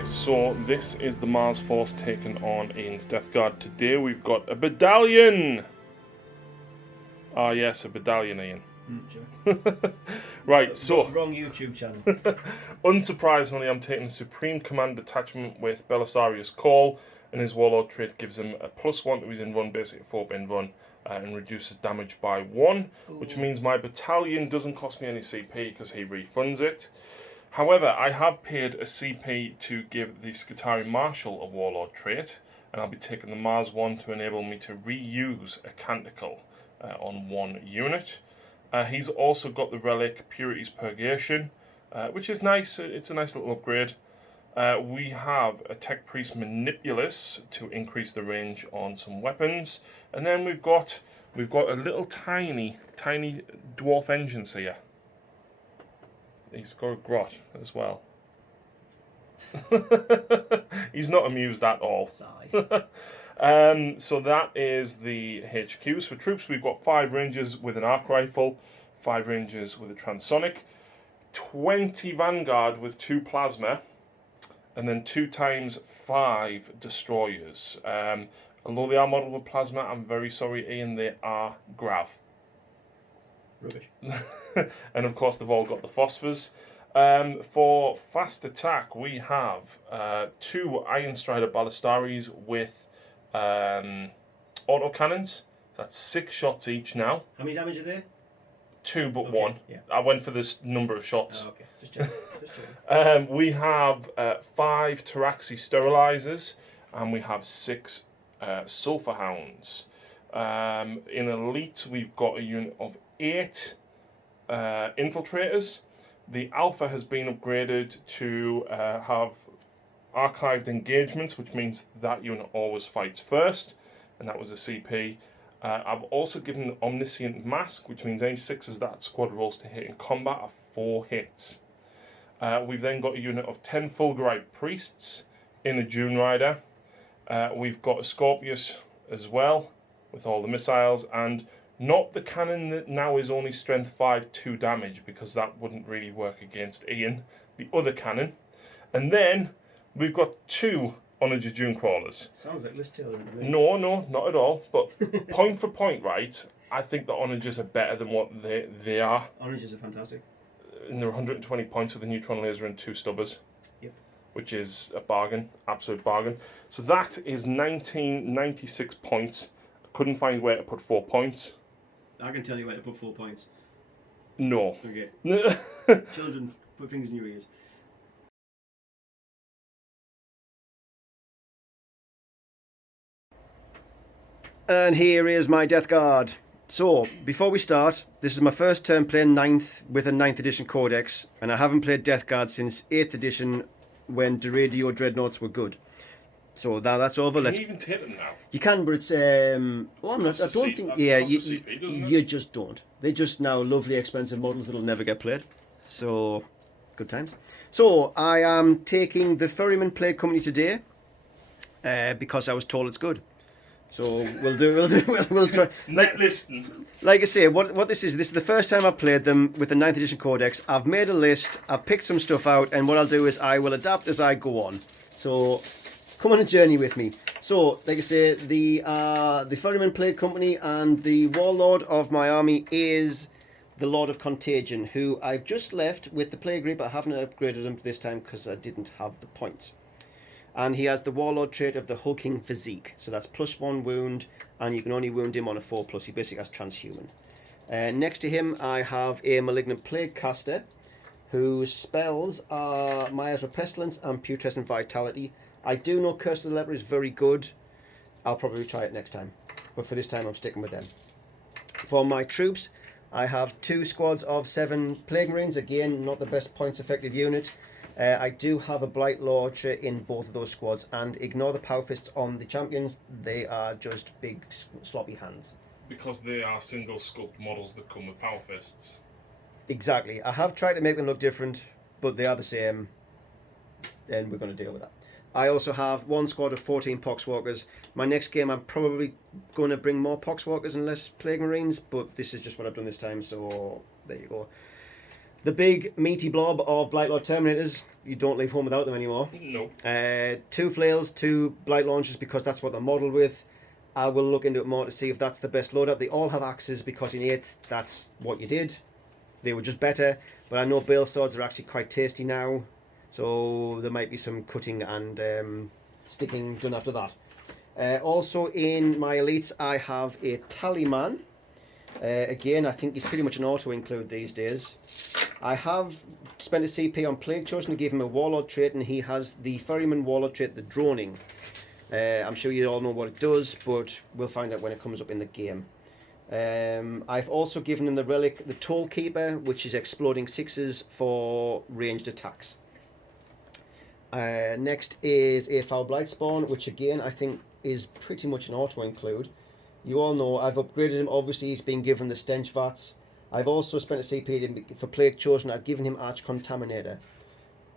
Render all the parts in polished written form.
Okay, so this is the Mars Force taking on Ian's Deathguard. Today we've got a battalion! Ah yes, a battalion, Ian. Sure. Right, so... Wrong YouTube channel. Unsurprisingly, I'm taking the Supreme Command Detachment with Belisarius Call, and his Warlord trait gives him a +1 to his in-run, basically 4-bin run, and reduces damage by 1, which means my battalion doesn't cost me any CP because he refunds it. However, I have paid a CP to give the Skitarii Marshal a Warlord trait, and I'll be taking the Mars one to enable me to reuse a Canticle on one unit. He's also got the Relic Purity's Purgation, which is nice. It's a nice little upgrade. We have a Tech Priest Manipulus to increase the range on some weapons, and then we've got a little tiny dwarf engine seer. He's got a grot as well. He's not amused at all. Sigh. So that is the HQs. For troops, we've got 5 Rangers with an arc rifle, 5 Rangers with a transonic, 20 Vanguard with 2 plasma, and then 2 times 5 destroyers. Although they are modelled with plasma, I'm very sorry, Ian, they are grav. Rubbish. And of course they've all got the phosphors. For fast attack we have 2 Iron Strider Ballistaries with autocannons. That's 6 shots each now. How many damage are there? 2 but Okay, 1. yeah. I went for this number of shots. Oh, okay. Just checking. We have 5 Taraxi Sterilizers, and we have 6 Sulphur Hounds. In Elite we've got a unit of 8 infiltrators. The Alpha has been upgraded to have archived engagements, which means that unit always fights first, and that was a CP. I've also given the Omniscient Mask, which means any 6s that squad rolls to hit in combat are 4 hits. We've then got a unit of 10 Fulgurite Priests in a Dune Rider. We've got a Scorpius as well, with all the missiles, and not the cannon that now is only strength 5, 2 damage, because that wouldn't really work against Ian. The other cannon. And then we've got 2 Onager Dune Crawlers. Sounds like list tailoring to me. No, not at all. But point for point, right, I think the Onagers are better than what they are. Onagers are fantastic. And they're 120 points with a neutron laser and 2 stubbers. Yep. Which is a bargain, absolute bargain. So that is 1996 points. I couldn't find where to put 4 points. I can tell you where to put 4 points. No. Okay. Children, put fingers in your ears. And here is my Deathguard. So, before we start, this is my first turn playing 9th with a 9th edition Codex, and I haven't played Deathguard since 8th edition when Duradio Dreadnoughts were good. So now that's over. Can you even take them now? You can, but it's I'm not. I don't think. Yeah, you just don't. They're just now lovely, expensive models that'll never get played. So, good times. So I am taking the Ferryman Plague Company today because I was told it's good. So we'll try. Like I say, what this is the first time I've played them with the 9th edition Codex. I've made a list. I've picked some stuff out, and what I'll do is I will adapt as I go on. So, come on a journey with me. So, like I say, the Ferryman Plague Company, and the Warlord of my army is the Lord of Contagion, who I've just left with the Plague Reaper. I haven't upgraded him this time because I didn't have the points. And he has the Warlord trait of the Hulking Physique. So that's +1 wound, and you can only wound him on a 4+. He basically has transhuman. Next to him, I have a Malignant Plague Caster, whose spells are Miasma Pestilence and Putrescent Vitality. I do know Curse of the Leper is very good. I'll probably try it next time. But for this time, I'm sticking with them. For my troops, I have 2 squads of 7 Plague Marines. Again, not the best points effective unit. I do have a Blight Launcher in both of those squads. And ignore the Power Fists on the champions. They are just big, sloppy hands. Because they are single sculpt models that come with Power Fists. Exactly. I have tried to make them look different, but they are the same. And we're going to deal with that. I also have 1 squad of 14 Poxwalkers. My next game I'm probably going to bring more Poxwalkers and less Plague Marines, but this is just what I've done this time, so there you go. The big meaty blob of Blightlord Terminators. You don't leave home without them anymore. No. 2 flails, 2 Blight launchers because that's what they're modelled with. I will look into it more to see if that's the best loadout. They all have axes because in 8th that's what you did. They were just better. But I know bale swords are actually quite tasty now. So there might be some cutting and sticking done after that. Also in my elites I have a Tallyman. Again, I think he's pretty much an auto-include these days. I have spent a CP on Plague Chosen to give him a Warlord trait, and he has the Ferryman Warlord trait, the Droning. I'm sure you all know what it does, but we'll find out when it comes up in the game. I've also given him the relic, the Toll Keeper, which is exploding 6s for ranged attacks. Next is a Foul Blight Spawn, which again I think is pretty much an auto-include. You all know I've upgraded him. Obviously, he's been given the Stench Vats. I've also spent a CP for Plague Chosen. I've given him Arch Contaminator.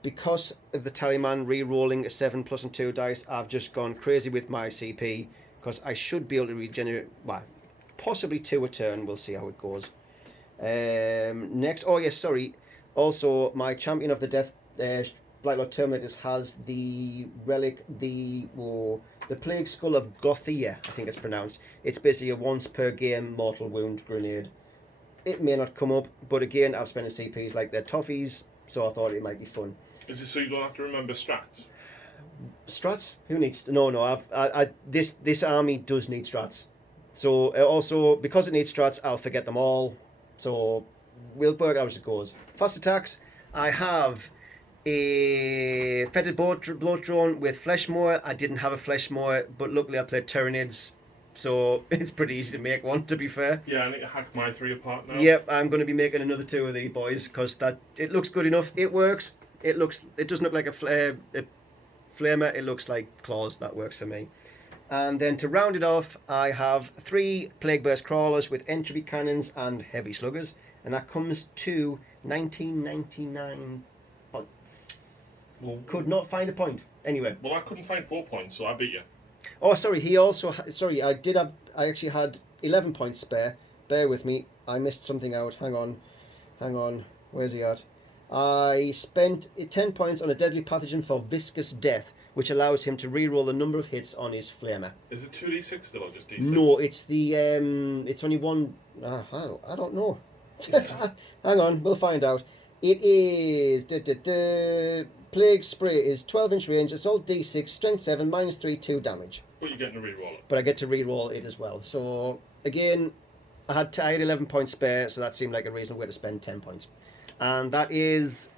Because of the Tallyman re-rolling a 7 plus and 2 dice, I've just gone crazy with my CP because I should be able to regenerate, well, possibly 2 a turn. We'll see how it goes. Next, oh yes, sorry. Also, my Champion of the Death, Blightlord Terminators, has the relic, the Plague Skull of Gothia, I think it's pronounced. It's basically a once per game mortal wound grenade. It may not come up, but again, I've spent a CPs like they're toffees, so I thought it might be fun. Is this so you don't have to remember strats? Strats? Who needs? No. This army does need strats. So also because it needs strats, I'll forget them all. So we'll work out as it goes. Fast attacks. I have a fetid bloat drone with flesh mower. I didn't have a flesh mower, but luckily I played Tyranids, so it's pretty easy to make one, to be fair. Yeah, I need to hack my 3 apart now. Yep, I'm going to be making another 2 of these boys because it looks good enough. It works. It doesn't look like a flamer. It looks like claws. That works for me. And then to round it off, I have 3 Plague Burst Crawlers with entropy cannons and heavy sluggers, and that comes to 1999 points. Well, could not find a point anyway. Well, I couldn't find 4 points, so I beat you. Oh, sorry. I actually had 11 points spare. Bear with me. I missed something out. Hang on. Where's he at? I spent 10 points on a deadly pathogen for viscous death, which allows him to reroll the number of hits on his flamer. Is it 2d6 still or just d6? No, it's the it's only one. I don't know. Hang on, we'll find out. It is Plague Spray is 12-inch range. Assault D6, Strength 7, -3, 2 damage. But you're getting to reroll it. But I get to reroll it as well. So again, I had 11 points spare, so that seemed like a reasonable way to spend 10 points. And that is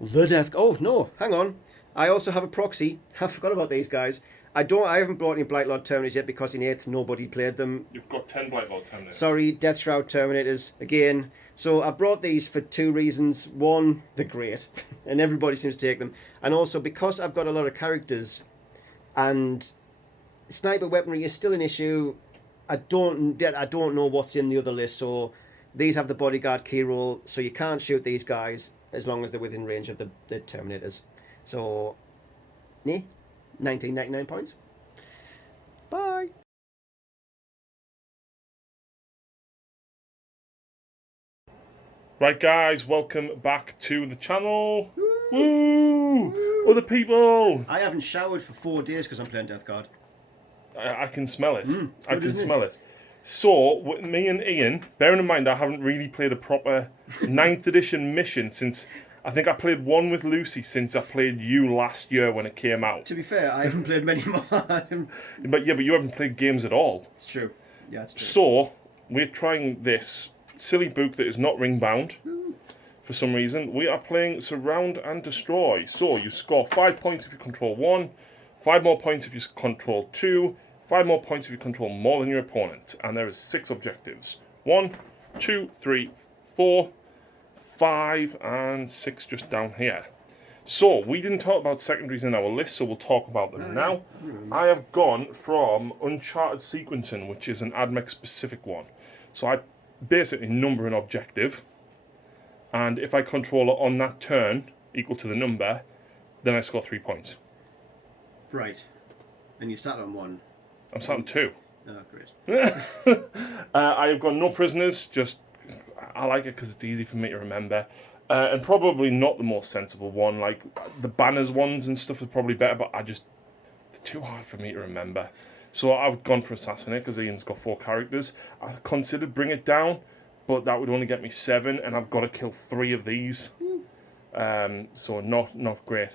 the Death. Oh no, hang on. I also have a proxy. I forgot about these guys. I haven't brought any Blightlord Terminators yet because in 8th nobody played them. You've got 10 Blightlord Terminators. Sorry, Death Shroud Terminators again. So I brought these for 2 reasons. One, they're great, and everybody seems to take them. And also because I've got a lot of characters, and sniper weaponry is still an issue. I don't know what's in the other list. So these have the bodyguard key roll, so you can't shoot these guys as long as they're within range of the Terminators. So, 1999 points. Bye. Right, guys, welcome back to the channel. Woo! Other people. I haven't showered for 4 days because I'm playing Deathguard. I can smell it. I good, can isn't smell it. So, with me and Ian, bearing in mind I haven't really played a proper 9th edition mission since... I think I played one with Lucy since I played you last year when it came out. To be fair, I haven't played many more. But you haven't played games at all. It's true. Yeah, it's true. So, we're trying this silly book that is not ring-bound. For some reason, we are playing Surround and Destroy. So, you score 5 points if you control 1, 5 more points if you control 2, 5 more points if you control more than your opponent. And there is 6 objectives. 1, 2, 3, 4, 5, and 6 just down here. So, we didn't talk about secondaries in our list, so we'll talk about them now. I have gone from Uncharted Sequencing, which is an Admech specific one. So I basically number an objective, and if I control it on that turn, equal to the number, then I score 3 points. Right. And you sat on 1. I'm sat on 2. Oh, great. I have got no prisoners, just... I like it because it's easy for me to remember. And probably not the most sensible one. Like, the banners ones and stuff are probably better, but they're too hard for me to remember. So I've gone for Assassinate, because Ian's got 4 characters. I considered Bring It Down, but that would only get me 7, and I've got to kill 3 of these. So not great.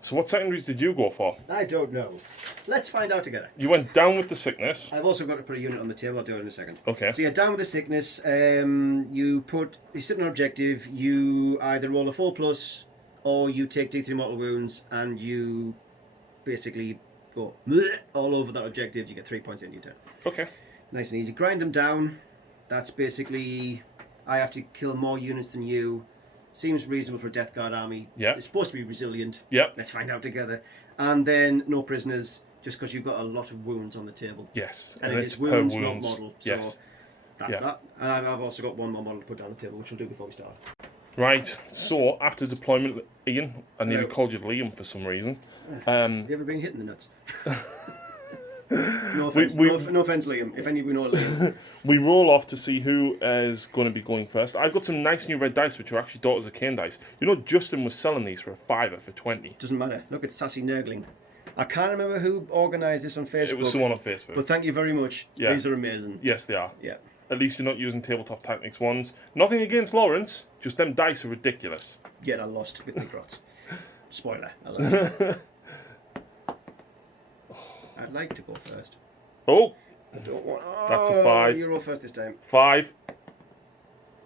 So what secondaries did you go for? I don't know. Let's find out together. You went down with the sickness. I've also got to put a unit on the table. I'll do it in a second. Okay. So you're down with the sickness. You sit on an objective. You either roll a 4+, or you take D3 mortal wounds, and you basically go all over that objective. You get 3 points in your turn. Okay. Nice and easy. Grind them down. That's basically, I have to kill more units than you. Seems reasonable for a Deathguard army. Yeah. It's supposed to be resilient. Yeah. Let's find out together. And then no prisoners, just because you've got a lot of wounds on the table. Yes. And it is wounds, not model. So that's that. And I've also got 1 more model to put down the table, which we'll do before we start. Right. So after deployment, Ian, I nearly called you Liam for some reason. Have you ever been hit in the nuts? No offense, no offense, Liam. If any of you know Liam. We roll off to see who is going to be going first. I've got some nice new red dice, which are actually Daughters of Cain dice. You know, Justin was selling these for a $5 for 20. Doesn't matter. Look, it's Sassy Nurgling. I can't remember who organised this on Facebook. It was someone on Facebook. But thank you very much. Yeah. These are amazing. Yes, they are. Yeah. At least you're not using Tabletop Tactics ones. Nothing against Lawrence, just them dice are ridiculous. Yet I lost with the grots. Spoiler alert. I'd like to go first. Oh! I don't want... Oh, that's a 5. You roll first this time. 5.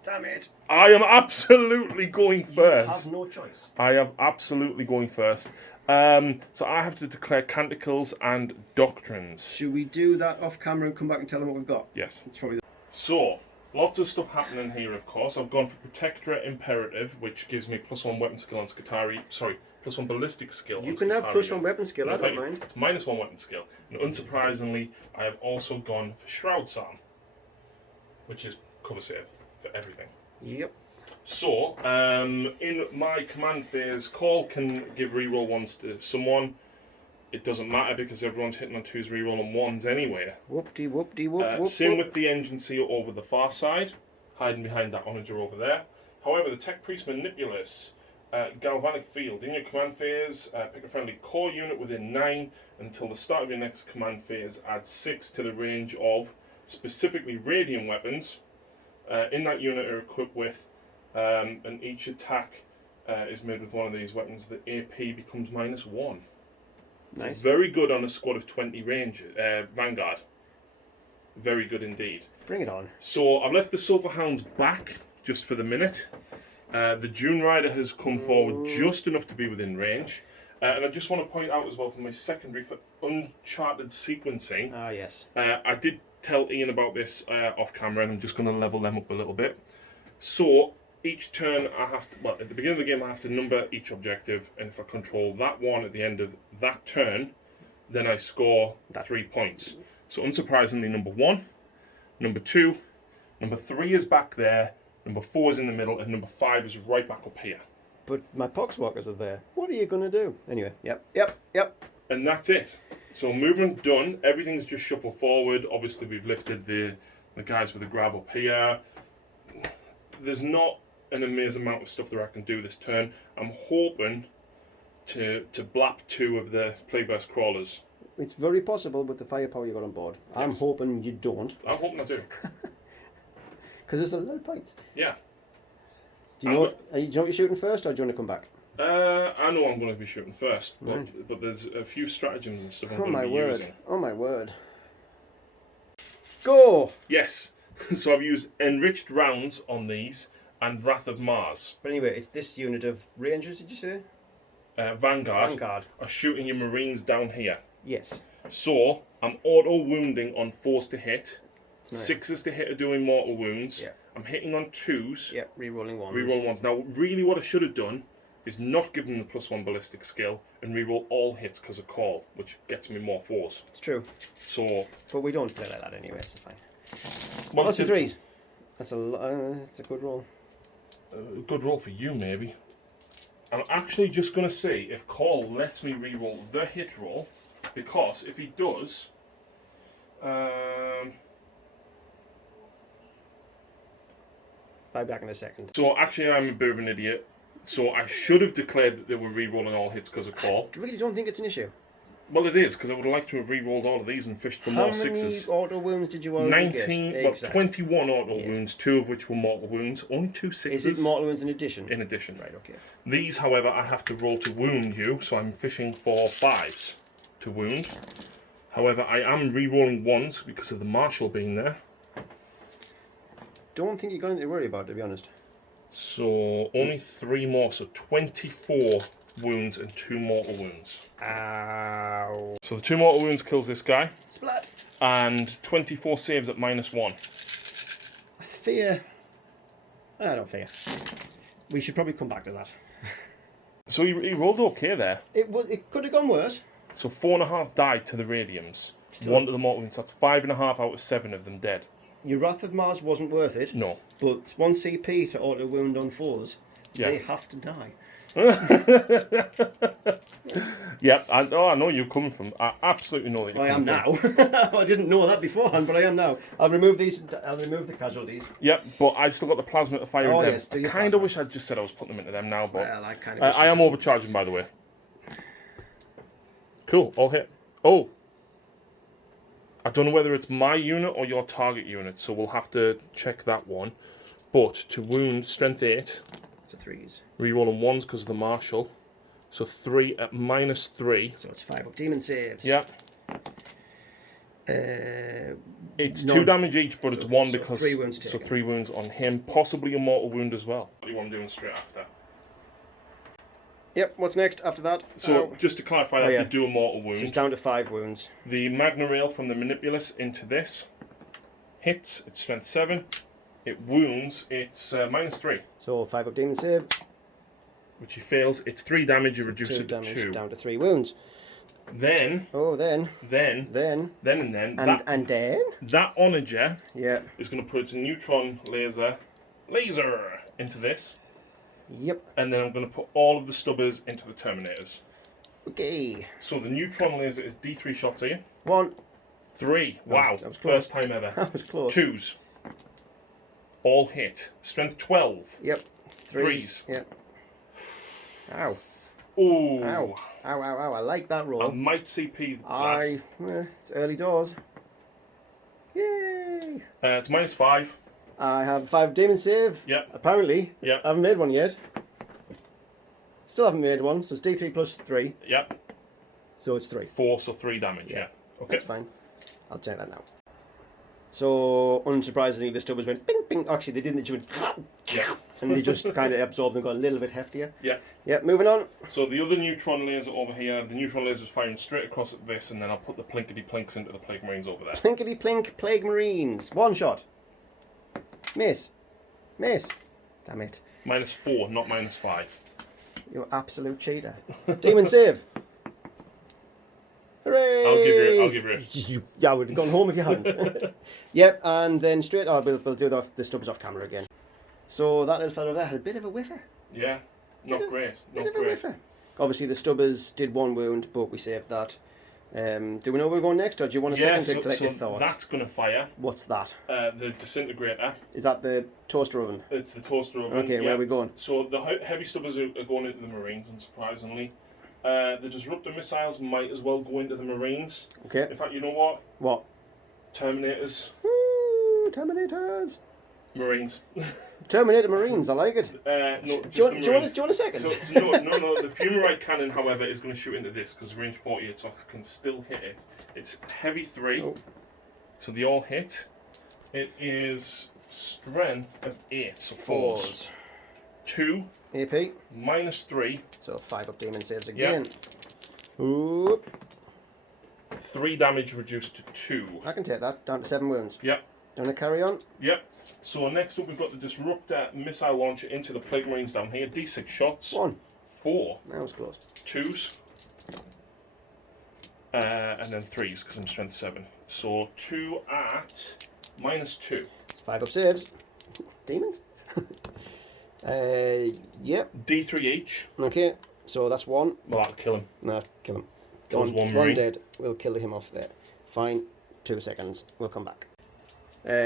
Damn it. I am absolutely going first. You have no choice. I am absolutely going first. So I have to declare canticles and doctrines. Should we do that off camera and come back and tell them what we've got? Yes. It's probably... So, lots of stuff happening here, of course. I've gone for Protectorate Imperative, which gives me +1 weapon skill on Scutari. Sorry, +1 ballistic skill. You can have +1 weapon skill, I don't mind. It's -1 weapon skill. And unsurprisingly, I have also gone for Shroud Psalm, which is cover save for everything. Yep. So, in my command phase, Call can give reroll 1s to someone. It doesn't matter because everyone's hitting on 2s, rerolling 1s anyway. Whoop-de-whoop-de-whoop. Same with the Engine Seal over the far side, hiding behind that onager over there. However, the Tech Priest Manipulus, Galvanic Field, in your command phase, pick a friendly core unit within 9 until the start of your next command phase. Add 6 to the range of specifically radiant weapons. In that unit are equipped with, and each attack is made with one of these weapons. The AP becomes -1. Nice. So very good on a squad of 20 range, Vanguard. Very good indeed. Bring it on. So I've left the Silver Hounds back just for the minute. The Dune Rider has come forward just enough to be within range. And I just want to point out as well for my secondary for Uncharted sequencing. Ah, yes. I did tell Ian about this off camera, and I'm just going to level them up a little bit. So each turn I have to, well, at the beginning of the game I have to number each objective, and if I control that one at the end of that turn, then I score 3 points. So unsurprisingly, number 1, number 2, number 3 is back there, number 4 is in the middle, and number 5 is right back up here. But my Poxwalkers are there. What are you going to do? Anyway, yep. And that's it. So movement done, everything's just shuffled forward. Obviously we've lifted the guys with the grab up here. There's not an amazing amount of stuff that I can do this turn. I'm hoping to blap 2 of the Playburst Crawlers. It's very possible with the firepower you got on board. Yes. I'm hoping you don't. I'm hoping I do. Because there's a lot of points. Yeah. Do you know what you're shooting first, or do you want to come back? I know I'm going to be shooting first, but there's a few stratagems and stuff I'm going to be using. Oh my word. Go! Yes. So I've used Enriched Rounds on these and Wrath of Mars. But anyway, it's this unit of Rangers, did you say? Vanguard are shooting your Marines down here. Yes. So I'm auto-wounding on 4s to hit. Nice. 6s to hit are doing mortal wounds. Yeah. I'm hitting on 2s. Yeah, re-rolling 1s. Re-rolling 1s. Now, really what I should have done is not give them the +1 ballistic skill and re-roll all hits because of Call, which gets me more 4s. It's true. So, but we don't play like that anyway, so fine. Well, lots of 3s. That's a good roll. A good roll for you, maybe. I'm actually just going to see if Call lets me re-roll the hit roll, because if he does, I'll be back in a second. So actually I'm a bit of an idiot. So I should have declared that they were re-rolling all hits because of call. I really don't think it's an issue. Well, it is, because I would like to have re-rolled all of these and fished for more sixes. How many auto wounds did you already get? 21 auto wounds, 2 of which were mortal wounds. Only 2 sixes. Is it mortal wounds in addition? In addition. Right, okay. These, however, I have to roll to wound you, so I'm fishing for 5s to wound. However, I am re-rolling 1s because of the marshal being there. Don't think you've got anything to worry about, to be honest. So, only 3 more, so 24 wounds and 2 mortal wounds. Ow. So the 2 mortal wounds kills this guy. Splat. And 24 saves at -1. I fear... I don't fear. We should probably come back to that. So he rolled okay there. It could have gone worse. So 4.5 died to the radiums. 1 to the mortal wounds. That's 5.5 out of 7 of them dead. Your Wrath of Mars wasn't worth it. No. But 1 CP to auto wound on foes. Yeah. They have to die. Yep, I know you're coming from. I absolutely know that you're coming from. I am now. I didn't know that beforehand, but I am now. I'll remove these. I'll remove the casualties. Yep, but I've still got the plasma to fire Oh, them. yes, I kind of wish I'd just said I was putting them into them now, but well, I kind of. I am overcharging, by the way. Cool, all hit. Oh, I don't know whether it's my unit or your target unit, so we'll have to check that one. But to wound, strength 8. It's a 3s. Rerolling 1s because of the marshal. So 3 at -3. So it's 5 up demon saves. Yeah. It's 2 damage each, but it's 1 because... 3 wounds taken. So 3 wounds on him. Possibly a mortal wound as well. What do you want doing straight after? Yep, what's next after that? So just to clarify that, they do a mortal wound. So it's down to 5 wounds. The Magna Rail from the Manipulus into this. Hits, it's strength 7. It wounds, it's -3. So 5 up demon save. Which he fails. It's 3 damage, you reduce it to damage 2. Down to 3 wounds. Then... Oh, then... Then... And then... That onager yeah. is going to put its neutron laser into this. Yep. And then I'm going to put all of the stubbers into the Terminators. Okay. So the neutron laser is D3 shots here. 1. 3. Wow. That was close. First time ever. That was close. 2s. All hit. Strength 12. Yep. 3s. Yep. Ow. Ooh. Ow. Ow, ow, ow. I like that roll. I might CP that. It's early doors. Yay. It's -5. I have 5 demon save. Yep. Apparently. Yep. I haven't made one yet. Still haven't made one, so it's D3 plus 3. Yep. So it's 3. 4, so 3 damage, yeah. Okay. That's fine. I'll take that now. So, unsurprisingly, the stubbers went bing, bing. Actually, they didn't. They just went yeah. And they just kind of absorbed and got a little bit heftier. Yeah. Yeah, moving on. So the other neutron laser over here, the neutron laser is firing straight across at this, and then I'll put the plinkety-plinks into the Plague Marines over there. Plinkety-plink, Plague Marines. 1 shot. Miss. Miss. Damn it. -4, not -5. You absolute cheater. Demon save. Hooray! I'll give you it. Yeah, I would have gone home if you hadn't. Yep, and then straight... Oh, we'll do the stubbers off camera again. So that little fella over there had a bit of a whiffer. Yeah, not great. Bit of a whiffer. Obviously, the stubbers did 1 wound, but we saved that. Do we know where we're going next, or do you want a second to collect your thoughts? That's going to fire. What's that? The disintegrator. Is that the toaster oven? It's the toaster oven. Okay, where are we going? So the heavy stubbers are going into the Marines, unsurprisingly. The disruptor missiles might as well go into the Marines. Okay. In fact, you know what? What? Terminators. Woo! Terminators. Marines. Terminator Marines, I like it. No, do you want a second? So no. The Fumarite cannon, however, is going to shoot into this because range 48, so I can still hit it. It's heavy 3, so they all hit. It is strength of 8, so 4s. 2. AP. -3. So 5 up demon saves again. Yep. Oop. 3 damage reduced to 2. I can take that. Down to 7 wounds. Yep. Do you want to carry on? Yep. So next up we've got the Disruptor missile launcher into the Plague Marines down here. D6 shots. 1. 4. That was close. 2s. And then 3s because I'm strength 7. So 2 at -2. 5 up saves. Demons? Yep. D3 each. Okay, so that's 1. Well, that'll kill him. No, kill him. Kills one Marine. Marine. 1 dead. We'll kill him off there. Fine. 2 seconds. We'll come back.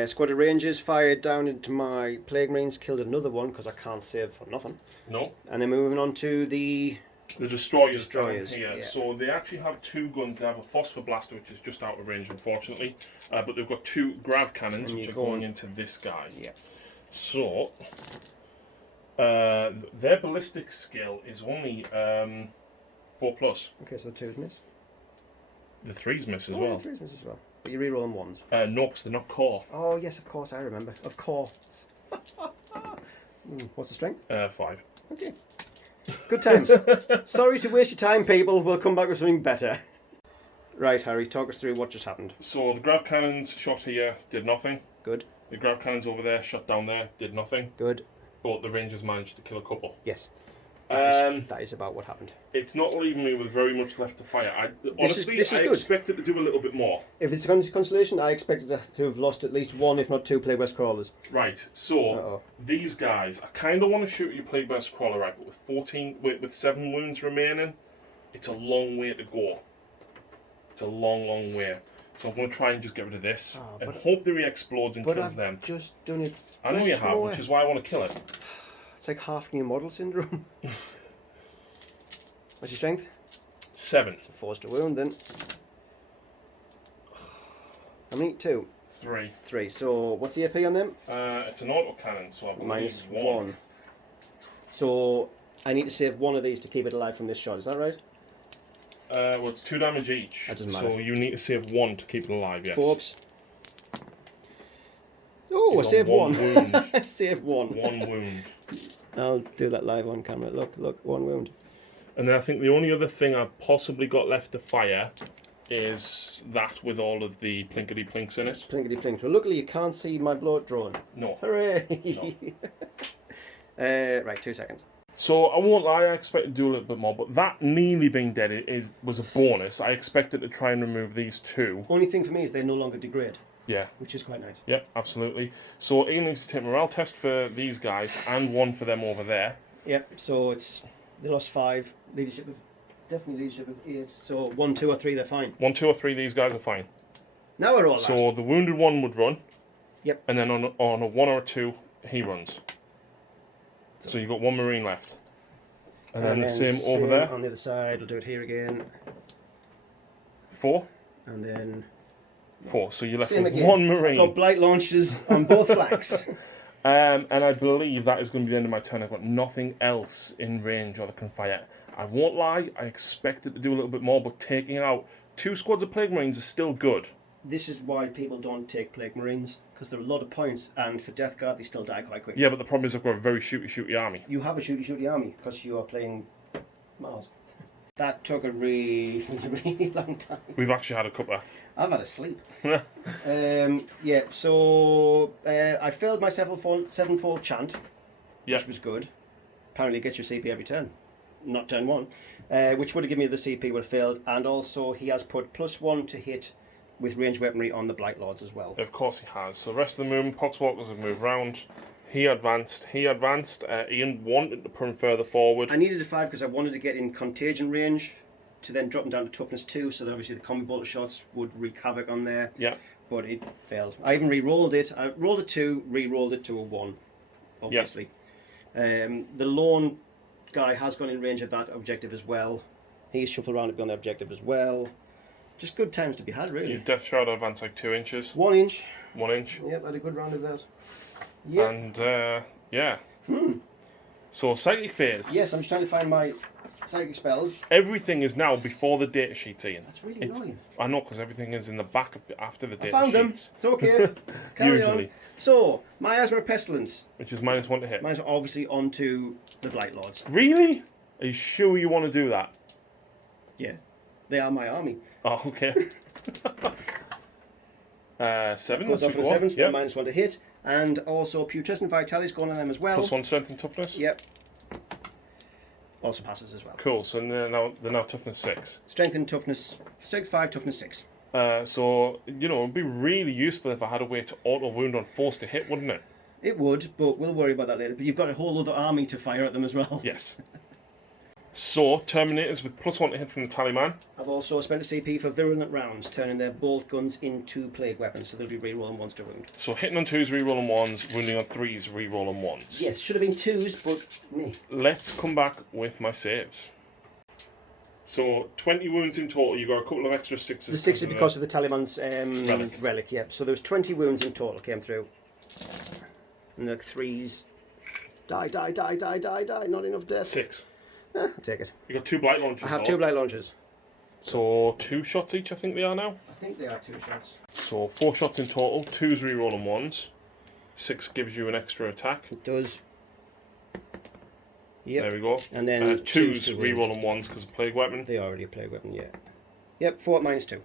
Squad of Rangers fired down into my Plague Marines, killed another one because I can't save for nothing. No. And then moving on to the Destroyers down here. Yeah. So they actually have two guns. They have a Phosphor Blaster, which is just out of range, unfortunately. But they've got two Grav Cannons, which are going into this guy. Yeah. So, their ballistic skill is only 4+. Okay, so the 2's miss. The 3's miss as Oh, well. the 3's miss as well. But you reroll them ones. No, because they're not core. Oh, yes, of course, I remember. Of course. What's the strength? 5. Okay. Good times. Sorry to waste your time, people. We'll come back with something better. Right, Harry, talk us through what just happened. So the Grav Cannons shot here, did nothing. Good. The Grav Cannons over there, shot down there, did nothing. Good. But the Rangers managed to kill a couple. Yes. That is about what happened. It's not leaving me with very much left to fire. Honestly, this is I good. expected to do a little bit more. If it's a constellation, I expected to have lost at least one, if not two, Plague West Crawlers. Right, so these guys, I kind of want to shoot your Plague West Crawler, right, but with 7 wounds remaining, it's a long way to go. It's a long, long way. So I'm going to try and just get rid of this and hope that he explodes and kills them. Just done it. I know you have, which is why I want to kill it. It's like half new model syndrome. What's your strength? 7. It's a forced to wound then. How many? 2. 3. 3. So what's the AP on them? It's an auto cannon, so I believe -1. So I need to save one of these to keep it alive from this shot. Is that right? Well, it's 2 damage each. That doesn't matter. So you need to save 1 to keep it alive. Yes. Forbes. Oh, I saved 1. Wound. I saved 1. 1 wound. I'll do that live on camera. Look, 1 wound. And then I think the only other thing I've possibly got left to fire is that with all of the plinkety plinks in it. Plinkety plink. Well, luckily you can't see my bloat drone. No. Hooray! No. Right, 2 seconds. So I won't lie, I expected to do a little bit more, but that nearly being dead was a bonus. I expected to try and remove these 2. Only thing for me is they no longer degrade. Yeah. Which is quite nice. Yep, absolutely. So Ian needs to take a morale test for these guys and 1 for them over there. Yep, so they lost 5. Definitely leadership of 8. So 1, 2 or 3, they're fine. 1, 2 or 3, these guys are fine. Now we're all So the wounded one would run. Yep. And then on a 1 or a 2, he runs. So you've got 1 Marine left. And then the same over there. On the other side, we'll do it here again. 4. And then 4. So you're left same with again. 1 Marine. I've got blight launchers on both flanks. And I believe that is going to be the end of my turn. I've got nothing else in range or that can fire. I won't lie, I expected to do a little bit more, but taking out 2 squads of Plague Marines is still good. This is why people don't take Plague Marines, because they're a lot of points, and for Deathguard they still die quite quickly. Yeah, but the problem is I've got a very shooty army. You have a shooty army, because you are playing Mars. That took a really, really long time. We've actually had a couple. I've had a sleep. Yeah, so I failed my sevenfold chant, which was good. Apparently it gets your CP every turn, not turn 1, which would have given me the CP would have failed, and also he has put +1 to hit with ranged weaponry on the Blight Lords as well. Of course he has. So the rest of the movement, Poxwalkers have moved round. He advanced. Ian wanted to put him further forward. I needed a 5 because I wanted to get in contagion range to then drop him down to toughness 2, so that obviously the combi bolter shots would wreak havoc on there. Yeah. But it failed. I even re-rolled it. I rolled a 2, re-rolled it to a 1, obviously. The lone guy has gone in range of that objective as well. He's shuffled around to be on the objective as well. Just good times to be had, really. Your Death Shroud advanced like 2 inches. 1 inch. 1 inch. Yep, had a good round of that. Yep. And, yeah. So, Psychic Phase. Yes, I'm just trying to find my psychic spells. Everything is now before the data sheets, Ian. That's really annoying. I know, because everything is in the back after the data sheets. I found them. It's okay. Carry Usually. on. So, Miasma Pestilence. Which is -1 to hit. Mine's obviously onto the Blight Lords. Really? Are you sure you want to do that? Yeah. They are my army. Oh, okay. 7. Goes off for the 7, so yep. -1 to hit. And also Putrescent Vitalis going on them as well. +1 strength and toughness? Yep. Also passes as well. Cool, so they're now toughness 6. Strength and toughness 6, 5, toughness 6. So, you know, it'd be really useful if I had a way to auto wound on force to hit, wouldn't it? It would, but we'll worry about that later. But you've got a whole other army to fire at them as well. Yes. So, Terminators with +1 to hit from the Tallyman. I've also spent a CP for virulent rounds, turning their bolt guns into plague weapons, so they'll be re-rolling 1s to wound. So, hitting on 2s, re-rolling 1s, wounding on 3s, re-rolling 1s. Yes, should have been 2s, but me. Let's come back with my saves. So, 20 wounds in total. You got a couple of extra 6s. The 6 is because of the Taliban's relic, yeah. So there was 20 wounds in total came through. And the 3s. Die. Not enough death. 6. I'll take it. You got 2 blight launchers. I have 2 blight launchers. So 2 shots each, I think they are now. I think they are 2 shots. So 4 shots in total. 2's re-rolling 1s. 6 gives you an extra attack. It does. Yep. There we go. And then 2's re-rolling 1s because of plague weapon. They are already a plague weapon, yeah. Yep, 4 minus 2.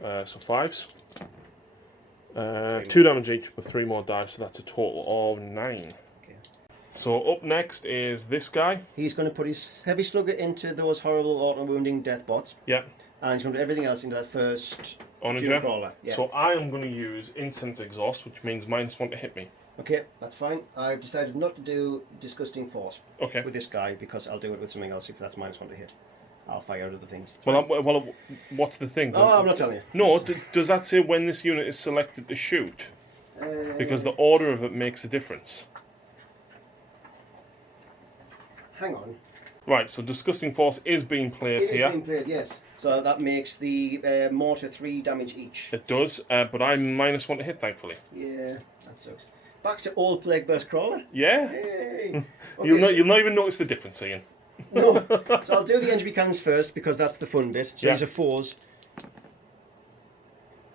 So 5s. 2 damage each with 3 more dice, so that's a total of 9. So up next is this guy. He's going to put his heavy slugger into those horrible auto-wounding death bots. Yeah. And he's going to put everything else into that first Onager. crawler. Yeah. So I am going to use Incense Exhaust, which means -1 to hit me. Okay, that's fine. I've decided not to do Disgusting Force with this guy because I'll do it with something else if that's -1 to hit. I'll fire other things. Well, what's the thing? Oh, I'm not telling you. No, does that say when this unit is selected to shoot? Because the order of it makes a difference. Hang on. Right, so Disgusting Force is being played here. It is being played, yes. So that makes the mortar 3 damage each. It does, but I'm -1 to hit, thankfully. Yeah, that sucks. Back to old Plague Burst Crawler. Yeah. Yay. Okay, You'll not even notice the difference, Ian. No. So I'll do the entropy cannons first because that's the fun bit. So these are 4s.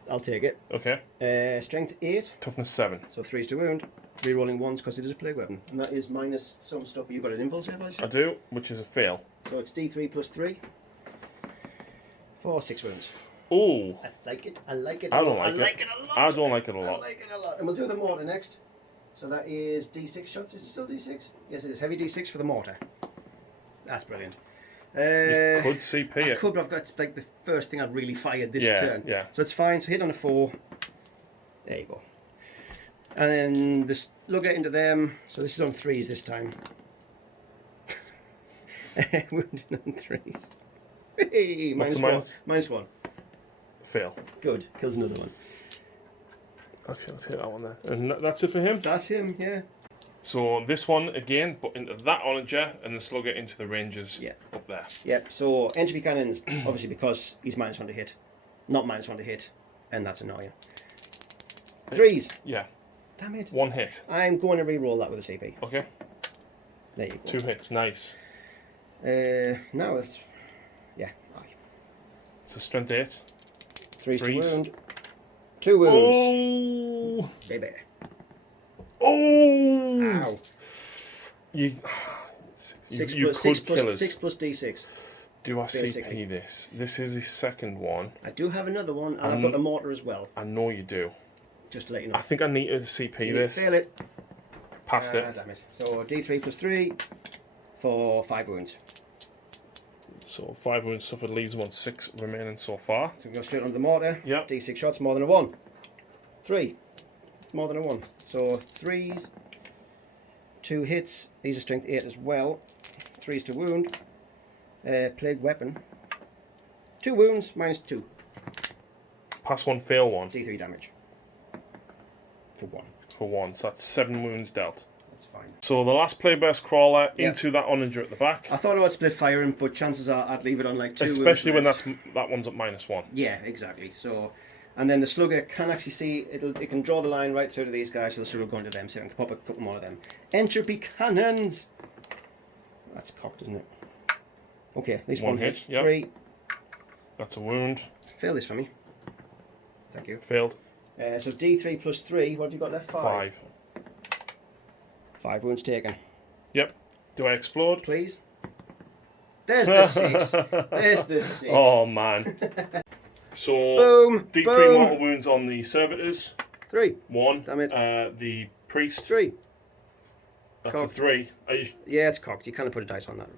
I'll take it. Okay. Strength 8. Toughness 7. So 3s to wound. Re-rolling 1s because it is a plague weapon. And that is minus some stuff. You've got an impulse here, I do, which is a fail. So it's D3 plus 3. For 6 wounds. Ooh. I like it. I like it. I don't like it. I like it a lot. I don't like it a I lot. like it a lot. And we'll do the mortar next. So that is D6 shots. Is it still D6? Yes, it is. Heavy D6 for the mortar. That's brilliant. You could CP it. I could, but I've got like the first thing I've really fired this turn. Yeah. So it's fine. So hit on a 4. There you go. And then the slugger into them. So this is on 3s this time. Wounded on 3s. Hey, -1. -1. Fail. Good. Kills another one. Actually, let's hit that one there. And that's it for him? That's him, yeah. So this one again, but into that onager and the slugger into the rangers up there. Yeah, so entropy cannons, obviously because he's -1 to hit. Not -1 to hit, and that's annoying. 3s. Yeah. Damn it. 1 hit. I'm going to re-roll that with a CP. Okay. There you go. 2 hits, nice. Now it's... Yeah, aye. So strength 8. 3s to wound. 2 wounds. Oh! Baby. Oh! Ow. You 6 you plus, could 6 plus, kill us. 6 plus D6. Do I basically. CP this? This is the second one. I do have another one, and I've got the mortar as well. I know you do. Just to let you know. I think I need to CP You this. fail it. Passed it. Damn it. So D3 plus 3 for 5 wounds. So 5 wounds suffered leaves 1, 6 remaining so far. So we go straight onto the mortar. Yep. D6 shots, more than a 1. 3. It's more than a 1. So 3s. 2 hits. These are strength 8 as well. 3s to wound. Plague weapon. 2 wounds, -2. Pass 1, fail 1. D3 damage. For 1. For 1, so that's 7 wounds dealt. That's fine. So the last Playburst crawler into that onager at the back. I thought I would split fire him, but chances are I'd leave it on like 2 wounds Especially when left. that one's at -1. Yeah, exactly. So, and then the slugger can actually see, it can draw the line right through to these guys, so the slugger will go into them, so it can pop a couple more of them. Entropy cannons! That's cocked, isn't it? Okay, at least 1 hit. Yep. 3. That's a wound. Fail this for me. Thank you. Failed. So D3 plus 3, what have you got left? 5. 5 wounds taken. Yep. Do I explode? Please. There's the 6. There's the 6. Oh, man. So, Boom. D3 Boom. mortal wounds on the servitors. 3. 1. Damn it. The priest. 3. That's Cocked. a 3. Yeah, it's cocked. You kind of put a dice on that.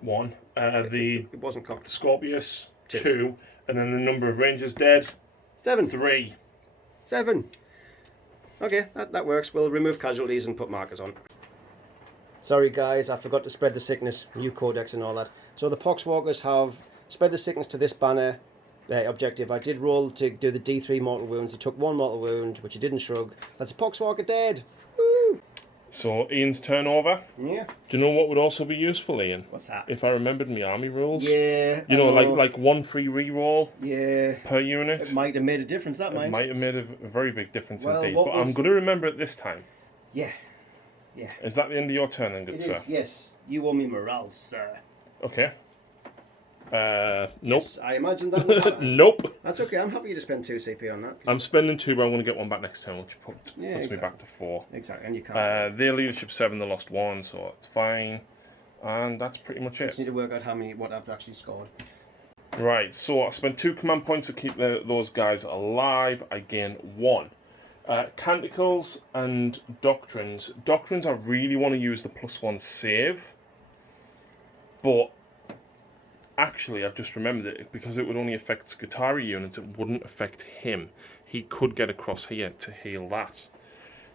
1. It wasn't cocked. Scorpius. 2. And then the number of rangers dead. 7. 3. 7. Okay, that works. We'll remove casualties and put markers on. Sorry guys, I forgot to spread the sickness, new codex and all that. So the Poxwalkers have spread the sickness to this banner objective. I did roll to do the D3 mortal wounds. He took 1 mortal wound, which he didn't shrug. That's a Poxwalker dead. Woo! So Ian's turnover. Yeah. Do you know what would also be useful, Ian? What's that? If I remembered my army rules. Yeah. You know, like 1 free reroll. Yeah. Per unit. It might have made a difference. That might. It might have made a very big difference indeed. But I'm going to remember it this time. Yeah. Yeah. Is that the end of your turn, then, good It sir? is. Yes. You owe me morale, sir. Okay. Nope. Yes, I imagine that was that. Nope. That's okay. I'm happy to spend 2 CP on that. I'm spending 2, but I'm going to get 1 back next turn, which puts exactly. me back to 4. Exactly, and you can't. Their leadership 7, they lost 1, so it's fine. And that's pretty much I it. just need to work out what I've actually scored. Right, so I spent 2 command points to keep those guys alive. I gain 1. Canticles and Doctrines. Doctrines, I really want to use the +1 save. But actually, I've just remembered it, because it would only affect Skitarii units, it wouldn't affect him. He could get across here to heal that.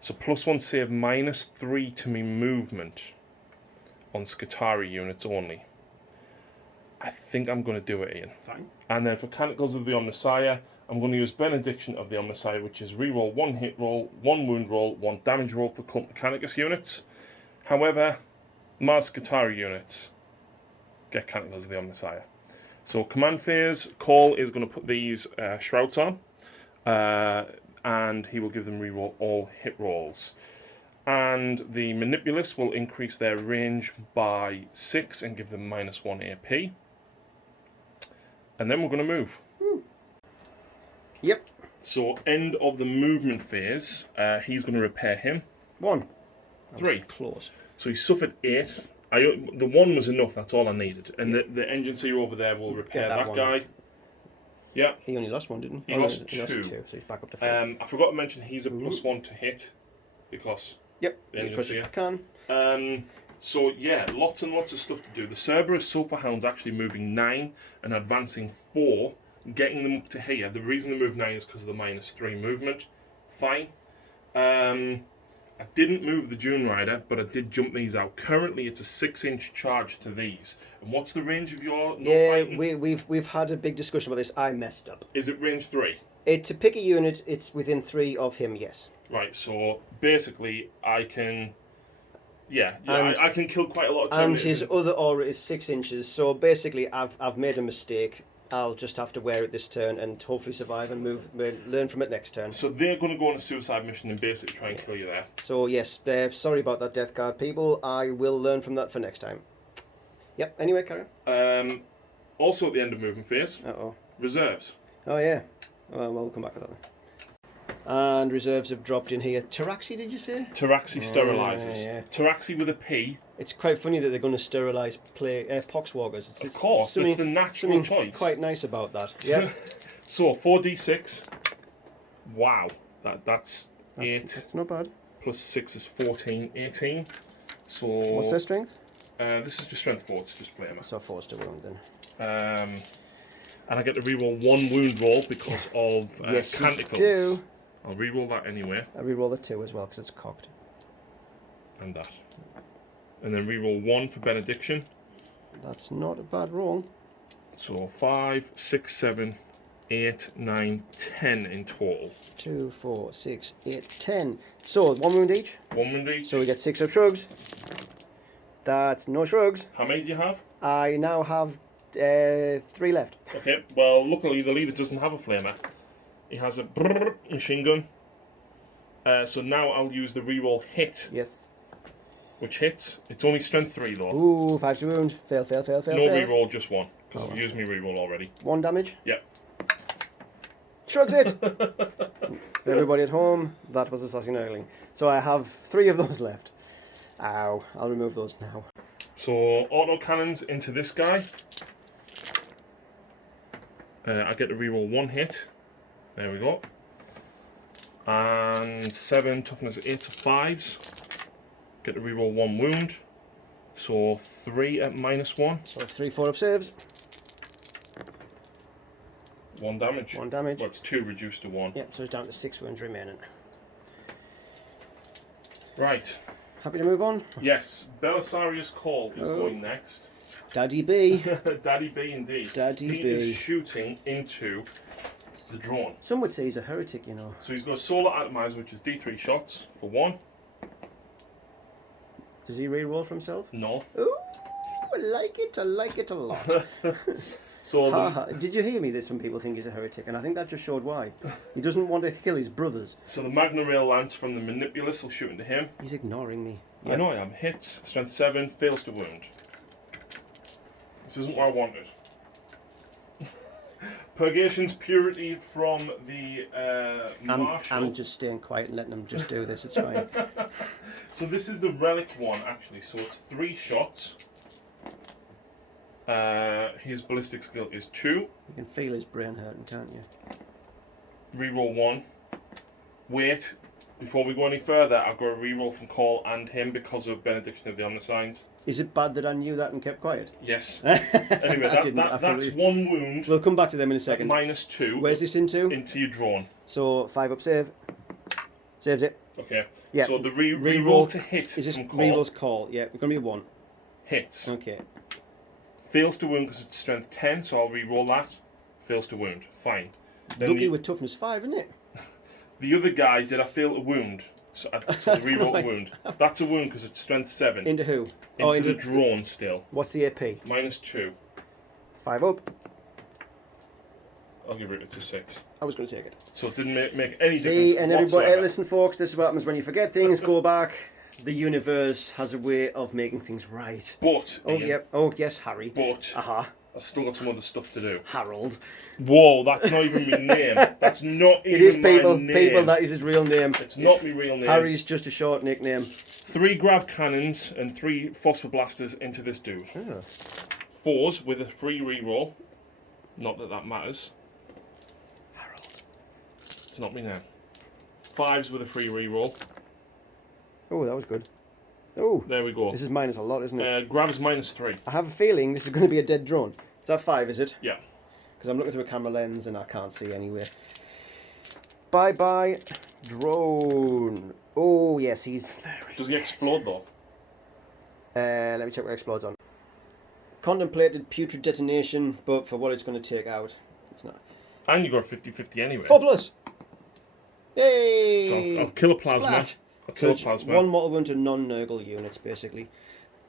So +1 save, -3 to me movement on Skitarii units only. I think I'm going to do it, Ian. Fine. And then for Canticles of the Omnissiah, I'm going to use Benediction of the Omnissiah, which is reroll 1 hit roll, 1 wound roll, 1 damage roll for Cult Mechanicus units. However, my Skitarii units get Canticles of the Omnissiah. So command phase, Call is going to put these shrouds on, and he will give them reroll all hit rolls. And the Manipulus will increase their range by 6 and give them -1 AP. And then we're going to move. Yep. So end of the movement phase, he's going to repair him. 1. 3. Close. So he suffered 8. The 1 was enough, that's all I needed. And the engine seer over there will repair that guy. Yeah. He only lost 1, didn't he? He lost 2. He lost 2, so he's back up to 4. I forgot to mention he's a +1 to hit, because yep. the engine seer. Can. So yeah, lots and lots of stuff to do. The Cerberus Sulfurhound's actually moving 9 and advancing 4, getting them up to here. The reason they move 9 is because of the -3 movement. Fine. I didn't move the Dune Rider, but I did jump these out. Currently, it's a 6-inch charge to these. And what's the range of your fighting? We've had a big discussion about this. I messed up. Is it range 3? To pick a unit, it's within 3 of him. Yes. Right. So basically, I can. I can kill quite a lot of Terminators. And his other aura is 6 inches. So basically, I've made a mistake. I'll just have to wear it this turn and hopefully survive and learn from it next turn. So they're going to go on a suicide mission and basically try and kill you there. So yes, sorry about that, Deathguard people. I will learn from that for next time. Yep. Anyway, carry on. Also at the end of movement phase. Reserves. Oh yeah. Well, we'll come back to that then. And reserves have dropped in here. Taraxi, did you say? Taraxi sterilises. Yeah. Taraxi with a P. It's quite funny that they're going to sterilise Poxwalkers. Of course, it's the natural choice. Quite nice about that. Yeah. So 4d6. Wow, that's 8. That's not bad. Plus 6 is 14, 18. So what's their strength? This is just strength 4. It's just flamer. So 4's to wound then. And I get to reroll 1 wound roll because of yes, Canticles. You do. I'll reroll that anyway. I reroll the 2 as well because it's cocked. And that. And then reroll 1 for Benediction. That's not a bad roll. So 5, 6, 7, 8, 9, 10 in total. 2, 4, 6, 8, 10. So 1 wound each? 1 wound each. So we get 6 of shrugs. That's no shrugs. How many do you have? I now have 3 left. Okay, well luckily the leader doesn't have a flamer. He has a machine gun. So now I'll use the reroll hit. Yes. Which hits. It's only strength 3 though. Ooh, 5 to wound. Fail. No reroll, just 1. Because I've used my reroll already. 1 damage? Yep. Shrugs it! For everybody at home, that was a sassy nurgling. So I have 3 of those left. Ow, I'll remove those now. So auto cannons into this guy. I get to reroll 1 hit. There we go. And 7, toughness 8 to 5s. Get to reroll 1 wound. So 3 at -1. So 3 4-up saves. 1 damage. 1 damage. Well, it's 2 reduced to 1. Yep, so it's down to 6 wounds remaining. Right. Happy to move on? Yes, Belisarius Call is going next. Daddy B. Daddy B indeed. Daddy he B. is shooting into the drone. Some would say he's a heretic, you know. So he's got a solar atomizer, which is D3 shots for 1. Does he re-roll for himself? No. Ooh, I like it a lot. So Did you hear me that some people think he's a heretic? And I think that just showed why. He doesn't want to kill his brothers. So the Magna Rail Lance from the Manipulus will shoot into him. He's ignoring me. Yep. I know I am. Hits, strength 7, fails to wound. This isn't what I wanted. Purgation's Purity from the Marshal. I'm just staying quiet and letting him just do this, it's fine. So this is the Relic one, actually. So it's 3 shots. His ballistic skill is 2. You can feel his brain hurting, can't you? Reroll 1. Wait, before we go any further, I've got a reroll from Call and him because of Benediction of the Omniscience. Is it bad that I knew that and kept quiet? Yes. Anyway, that's 1 wound. We'll come back to them in a second. -2. Where's this into? Into your drawn. So 5 up save. Saves it. Okay. Yeah. So the reroll to hit is this from Call. Reroll's Call? Yeah, it's going to be a 1. Hits. Okay. Fails to wound because it's strength 10, so I'll re-roll that. Fails to wound. Fine. Then Lucky with toughness 5, isn't it? The other guy, did I fail to wound? So the re-roll Right. wound. That's a wound because it's strength 7. Into who? Into the drawn still. What's the AP? -2. 5 up. I'll give it to 6. I was going to take it. So it didn't make any difference. See, and everybody, whatsoever. listen, folks, this is what happens when you forget things. Go back. The universe has a way of making things right. But Oh, Ian, yep. Oh, yes, Harry. But Aha. I've still got some other stuff to do. Harold. Whoa, that's not even my name. That's not even It is my people. name. People, that is his real name. It's not my real name. Harry's just a short nickname. 3 grav cannons and 3 phosphor blasters into this dude. Oh. 4s with a free reroll. Not that that matters. Harold. It's not me now. 5s with a free reroll. Oh, that was good. Oh, There we go. this is minus a lot, isn't it? Grav's -3. I have a feeling this is going to be a dead drone. Is that 5, is it? Yeah. Because I'm looking through a camera lens and I can't see anywhere. Bye-bye, drone. Oh, yes, he's very Does he explode though? Let me check what it explodes on. Contemplated putrid detonation, but for what it's going to take out, it's not. And you got a 50-50 anyway. 4+. Yay! So I'll kill a plasma. Splat. I'll kill a So plasma. 1 mortal wound to non-Nurgle units, basically.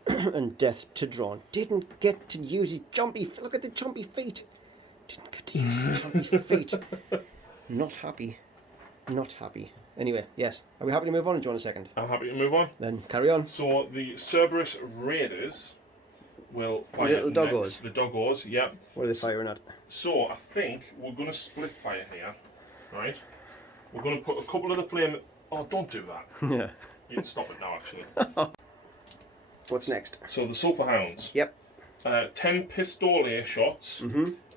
And death to drawn. Didn't get to use his jumpy... Look at the jumpy feet. Didn't get to use his jumpy feet. Not happy. Not happy. Anyway, yes. Are we happy to move on, or do you want a second? I'm happy to move on. Then carry on. So the Cerberus Raiders will fire Little next. doggos. The doggos, yeah. What are they firing at? So I think we're going to split fire here, right? We're going to put a couple of the flame... Oh, don't do that. Yeah. You can stop it now, actually. What's next? So the Sulphur Hounds. Yep. 10 pistolier shots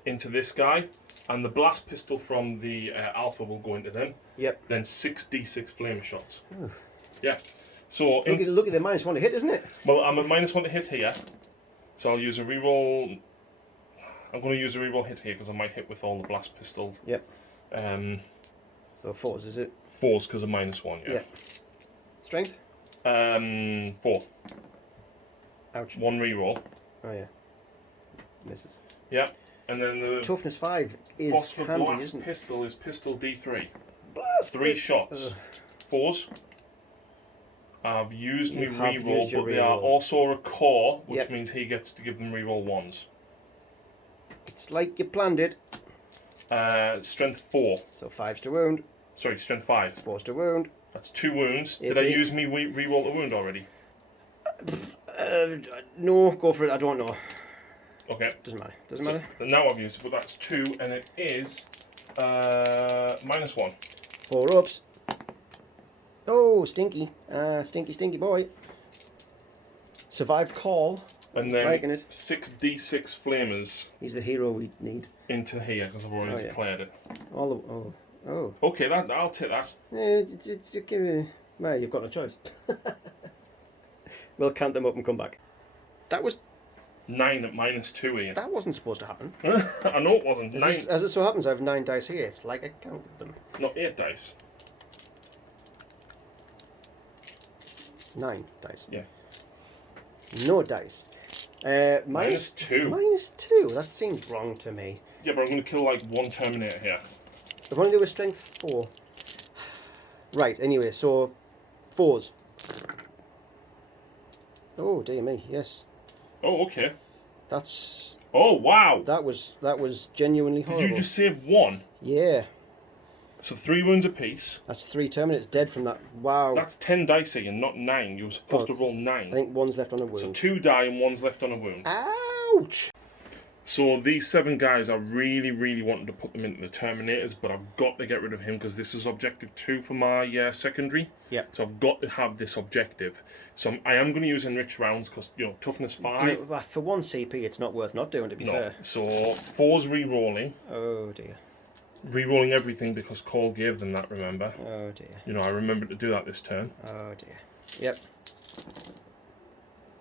into this guy, and the blast pistol from the Alpha will go into them. Yep. Then 6 D6 flame shots. Ooh. Yeah. So Look at the -1 to hit, isn't it? well, I'm at -1 to hit here, so I'll use a reroll. I'm going to use a reroll hit here because I might hit with all the blast pistols. Yep. So 4s, is it? 4s because of -1. Yeah. Strength? 4. Ouch. 1 reroll. Oh yeah. Misses. Yeah. And then the Toughness 5 is phosphor handy, blast isn't it? pistol is pistol D3. Blast 3 it. shots. Ugh. 4s. I've used my You have reroll, used your but they are reroll. also a core, which Yep. means he gets to give them reroll 1s. It's like you planned it. Strength 4. So 5's to wound, Sorry, strength 5. 4's to wound. That's 2 wounds. Did If I he- use me reroll the wound already? No, go for it. I don't know. Okay. Doesn't matter. Doesn't matter. So now I've used it, but that's 2, and it is -1. 4 ups. Oh, stinky. Stinky boy. Survived call. And He's then liking it. 6 D6 flamers He's the hero we need. into here because I've already Oh, yeah. declared it. All the oh. Okay, I'll take that. It's well, you've got no choice. We'll count them up and come back. That was 9 at -2, Ian. that wasn't supposed to happen. I know it wasn't. 9, As it so happens, I have 9 dice here. It's like I counted them. not 8 dice. 9 dice. Yeah. No dice. Minus 2. Minus 2. That seems wrong to me. Yeah, but I'm going to kill like one Terminator here. If only they were strength 4. Right, anyway, so 4s. Oh, dear me, yes. Oh, okay. That's... Oh, wow. That was genuinely horrible. Did you just save 1? Yeah. So 3 wounds apiece. That's 3 Terminators dead from that. Wow. That's 10 dice again, not 9. You were supposed to roll 9. I think 1's left on a wound. So 2 die and 1's left on a wound. Ouch! So these 7 guys, I really, really wanted to put them into the Terminators, but I've got to get rid of him because this is objective 2 for my secondary. Yeah. So I've got to have this objective. So I am going to use enriched rounds because, you know, toughness 5. For 1 CP, it's not worth not doing, to be fair. So 4's re-rolling. Oh, dear. Re-rolling everything because Cole gave them that, remember? Oh, dear. You know, I remembered to do that this turn. Oh, dear. Yep.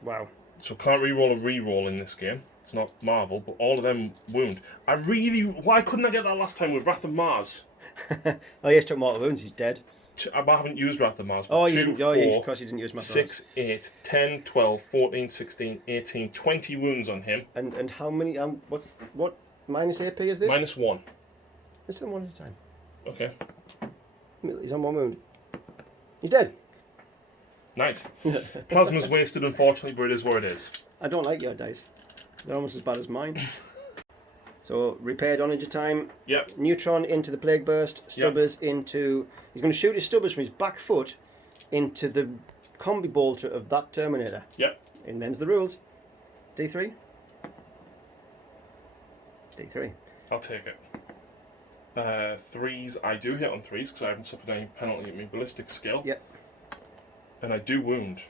Wow. So can't re-roll a re-roll in this game. It's not Marvel, but all of them wound. Why couldn't I get that last time with Wrath of Mars? Oh, yes, took mortal wounds. He's dead. I haven't used Wrath of Mars. Oh, 2, you 4, of course you didn't use my 6, 8, 10, 12, 14, 16, 18, 20 wounds on him. And how many? What minus AP is this? Minus 1. Let's do them one at a time. Okay. He's on 1 wound. He's dead. Nice. Plasma's wasted, unfortunately, but it is what it is. I don't like your dice. They're almost as bad as mine. So, repaired on your time. Yep. Neutron into the Plague Burst. Stubbers into... He's going to shoot his Stubbers from his back foot into the combi bolter of that Terminator. Yep. And then's the rules. D3? D3. I'll take it. 3s, I do hit on 3s because I haven't suffered any penalty at my ballistic skill. Yep. And I do wound.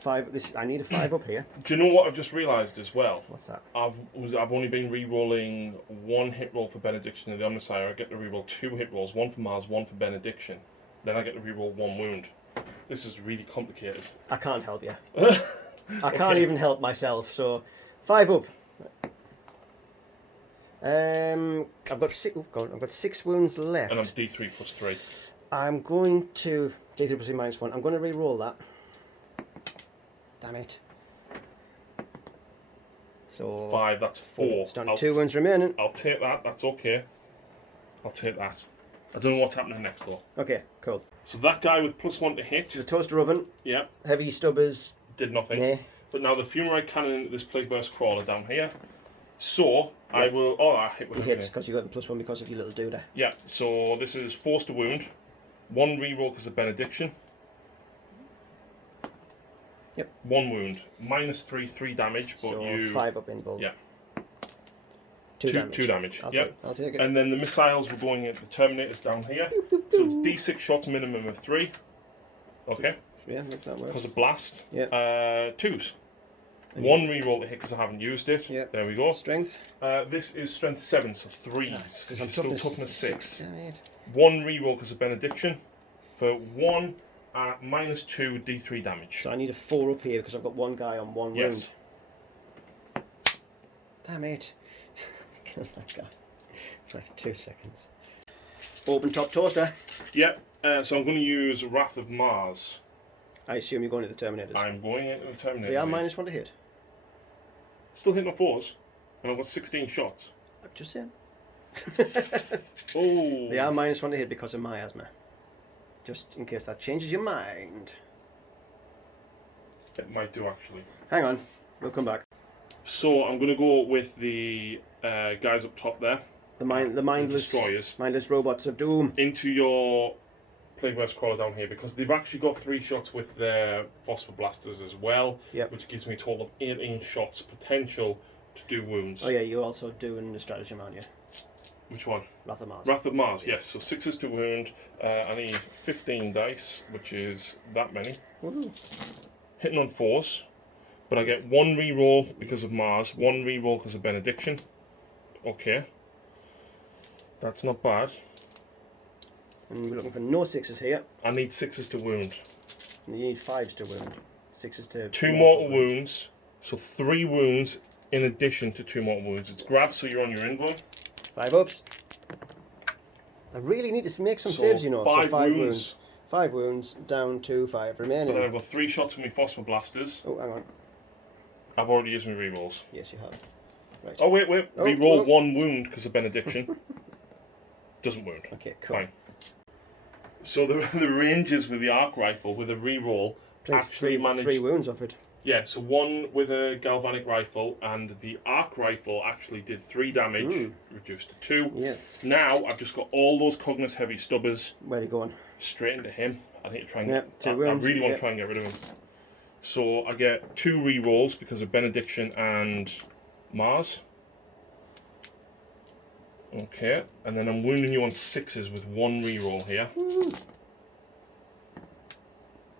5. I need a 5 up here. Do you know what I've just realised as well? What's that? I've only been re-rolling 1 hit roll for Benediction of the Omnissiah. I get to re-roll 2 hit rolls, 1 for Mars, 1 for Benediction. Then I get to re-roll 1 wound. This is really complicated. I can't help you. I can't even help myself. So 5 up. I've got 6. I've got 6 wounds left. And I'm D3 plus 3. I'm going to D3 plus 3 minus 1. I'm going to re-roll that. Damn it. So 5. That's 4. It's down 2 wounds remaining. I'll take that. That's okay. I'll take that. I don't know what's happening next though. Okay, cool. So that guy with +1 to hit. The toaster oven. Yeah. Heavy Stubbers. Did nothing. Nah. But now the Fumarite cannon into this Plague Burst crawler down here. So I will. Oh, I hit with He hits because you got the +1 because of your little dude. Yeah. So this is forced to wound. 1 reroll because of Benediction. Yep. 1 wound. -3, 3 damage. But so you 5 up involved. Yeah. 2 damage. 2 damage. Yep. I'll take it. And then the missiles were going into the Terminators down here. So it's D6 shots, minimum of 3. Okay. Yeah, make that work. Because of blast. Yeah. 2s. 1 reroll to hit because I haven't used it. Yeah. There we go. Strength. This is strength 7, so 3s. Because I'm still toughness 6. Damn it. 1 reroll because of Benediction. For 1 at -2 D3 damage. So I need a 4 up here because I've got 1 guy on 1 Yes. wound. Damn it. Kills that guy. Sorry, 2 seconds. Open top toaster. Yep. So I'm going to use Wrath of Mars. I assume you're going to the Terminators. I'm going into the Terminator. They are -1 to hit. Still hitting on 4s. And I've got 16 shots. I'm just saying. Oh. They are -1 to hit because of my asthma. Just in case that changes your mind. It might do actually. Hang on, we'll come back. So I'm going to go with the guys up top there. The mindless destroyers. Mindless robots of doom. Into your Plague Burst crawler down here because they've actually got 3 shots with their phosphor blasters as well. Yep. Which gives me a total of 18 shots potential to do wounds. Oh yeah, you're also doing the stratagem, aren't you? Which one? Wrath of Mars. Wrath of Mars, yes. So 6s to wound. I need 15 dice, which is that many. Woohoo. Hitting on 4s. But I get 1 reroll because of Mars, 1 reroll because of Benediction. Okay. That's not bad. And we're looking for no 6s here. I need 6s to wound. And you need 5s to wound. 6s to... 2 mortal wounds. So 3 wounds in addition to 2 mortal wounds. It's grab, so you're on your invuln. 5 ups. I really need to make some So saves, you know. 5 5 wounds. 5 wounds, down to 5 remaining. So then I've got 3 shots with my phosphor blasters. Oh, hang on. I've already used my rerolls. Yes, you have. Right. Oh, wait. Reroll 1 wound because of benediction. Doesn't wound. Okay, cool. Fine. So the ranges with the arc rifle, with a reroll, actually managed... 3 wounds off it. Yeah, so 1 with a galvanic rifle, and the arc rifle actually did 3 damage, reduced to 2. Yes. Now, I've just got all those Cognus heavy stubbers. Where are they going? Straight into him. I need to try and... Yep, 2 I wounds. really want to try and get rid of him. So I get 2 rerolls because of benediction and Mars. Okay, and then I'm wounding you on 6s with 1 reroll here.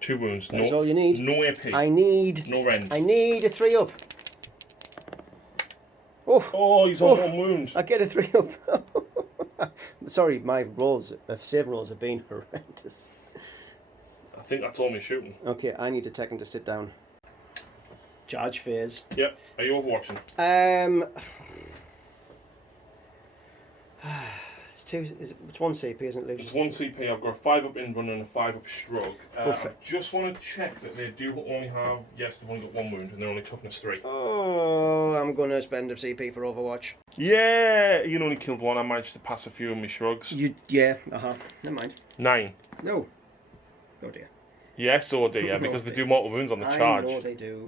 2 wounds. That's all you need. No AP. No rend. I need a 3 up. Oh, he's on 1 wound. I get a 3 up. Sorry, my saving rolls have been horrendous. I think that's all me shooting. Okay, I need a second to sit down. Charge phase. Yep. Are you overwatching? It's 1 CP, isn't it, Luke? It's 1 CP. I've got a 5 up in run and a 5 up shrug. I just want to check that they do only have... Yes, they've only got 1 wound and they're only toughness 3. Oh, I'm going to spend a CP for Overwatch. Yeah, you only killed 1. I managed to pass a few of my shrugs. Never mind. 9. No. Oh dear. Yes, oh dear, because they do mortal wounds on the charge. I know they do.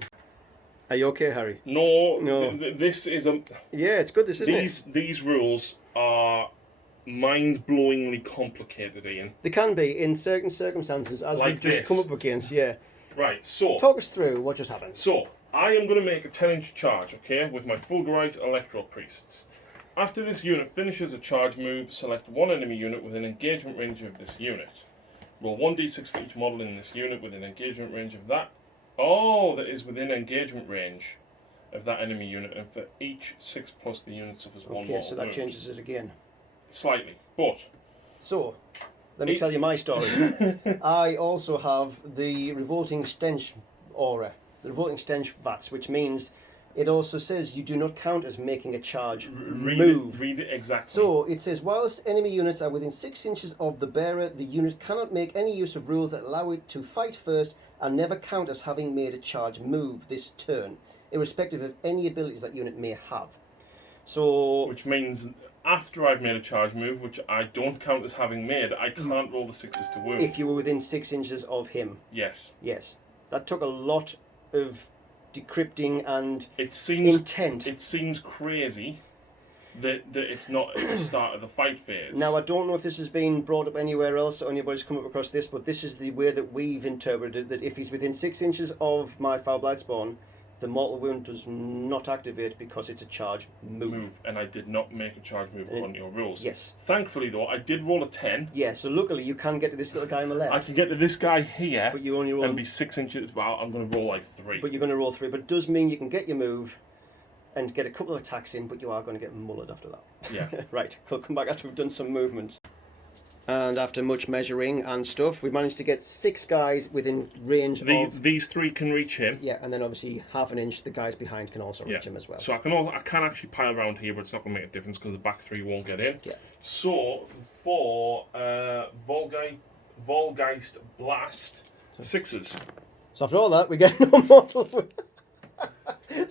Are you okay, Harry? No. This is a... Yeah, it's good, isn't it? These rules are mind-blowingly complicated, Ian. They can be in certain circumstances, as like we've just come up against, yeah. Right, so... Talk us through what just happened. So, I am going to make a 10-inch charge, okay, with my Fulgurite Electro Priests. After this unit finishes a charge move, select 1 enemy unit within engagement range of this unit. Roll 1d6 for each model in this unit within engagement range of that. Oh, that is within engagement range of that enemy unit, and for each 6 plus the unit suffers 1 mortal Okay, so that wound. changes it again. Slightly, but... So, let me tell you my story. I also have the Revolting Stench aura, the Revolting Stench VATS, which means it also says you do not count as making a charge move. Read it exactly. So, it says, whilst enemy units are within 6 inches of the bearer, the unit cannot make any use of rules that allow it to fight first and never count as having made a charge move this turn, irrespective of any abilities that unit may have. So, which means after I've made a charge move, which I don't count as having made, I can't roll the 6s to wound. If you were within 6 inches of him. Yes. Yes. That took a lot of decrypting and intent. It seems crazy that it's not at the start of the fight phase. Now, I don't know if this has been brought up anywhere else or anybody's come up across this, but this is the way that we've interpreted that if he's within 6 inches of my Foul Blight spawn, the mortal wound does not activate because it's a charge move. And I did not make a charge move according to your rules. Yes. Thankfully, though, I did roll a 10. Yeah, so luckily you can get to this little guy on the left. I can get to this guy here, but you only roll and be 6 inches. Well, I'm going to roll like 3. But you're going to roll 3. But it does mean you can get your move and get a couple of attacks in, but you are going to get mullered after that. Yeah. Right, we'll come back after we've done some movements. And after much measuring and stuff, we've managed to get 6 guys within range of... These 3 can reach him. Yeah, and then obviously half an inch, the guys behind can also reach him as well. So I can actually pile around here, but it's not going to make a difference because the back 3 won't get in. Yeah. So for Volgeist Blast, 6s. So after all that, we get no mortal.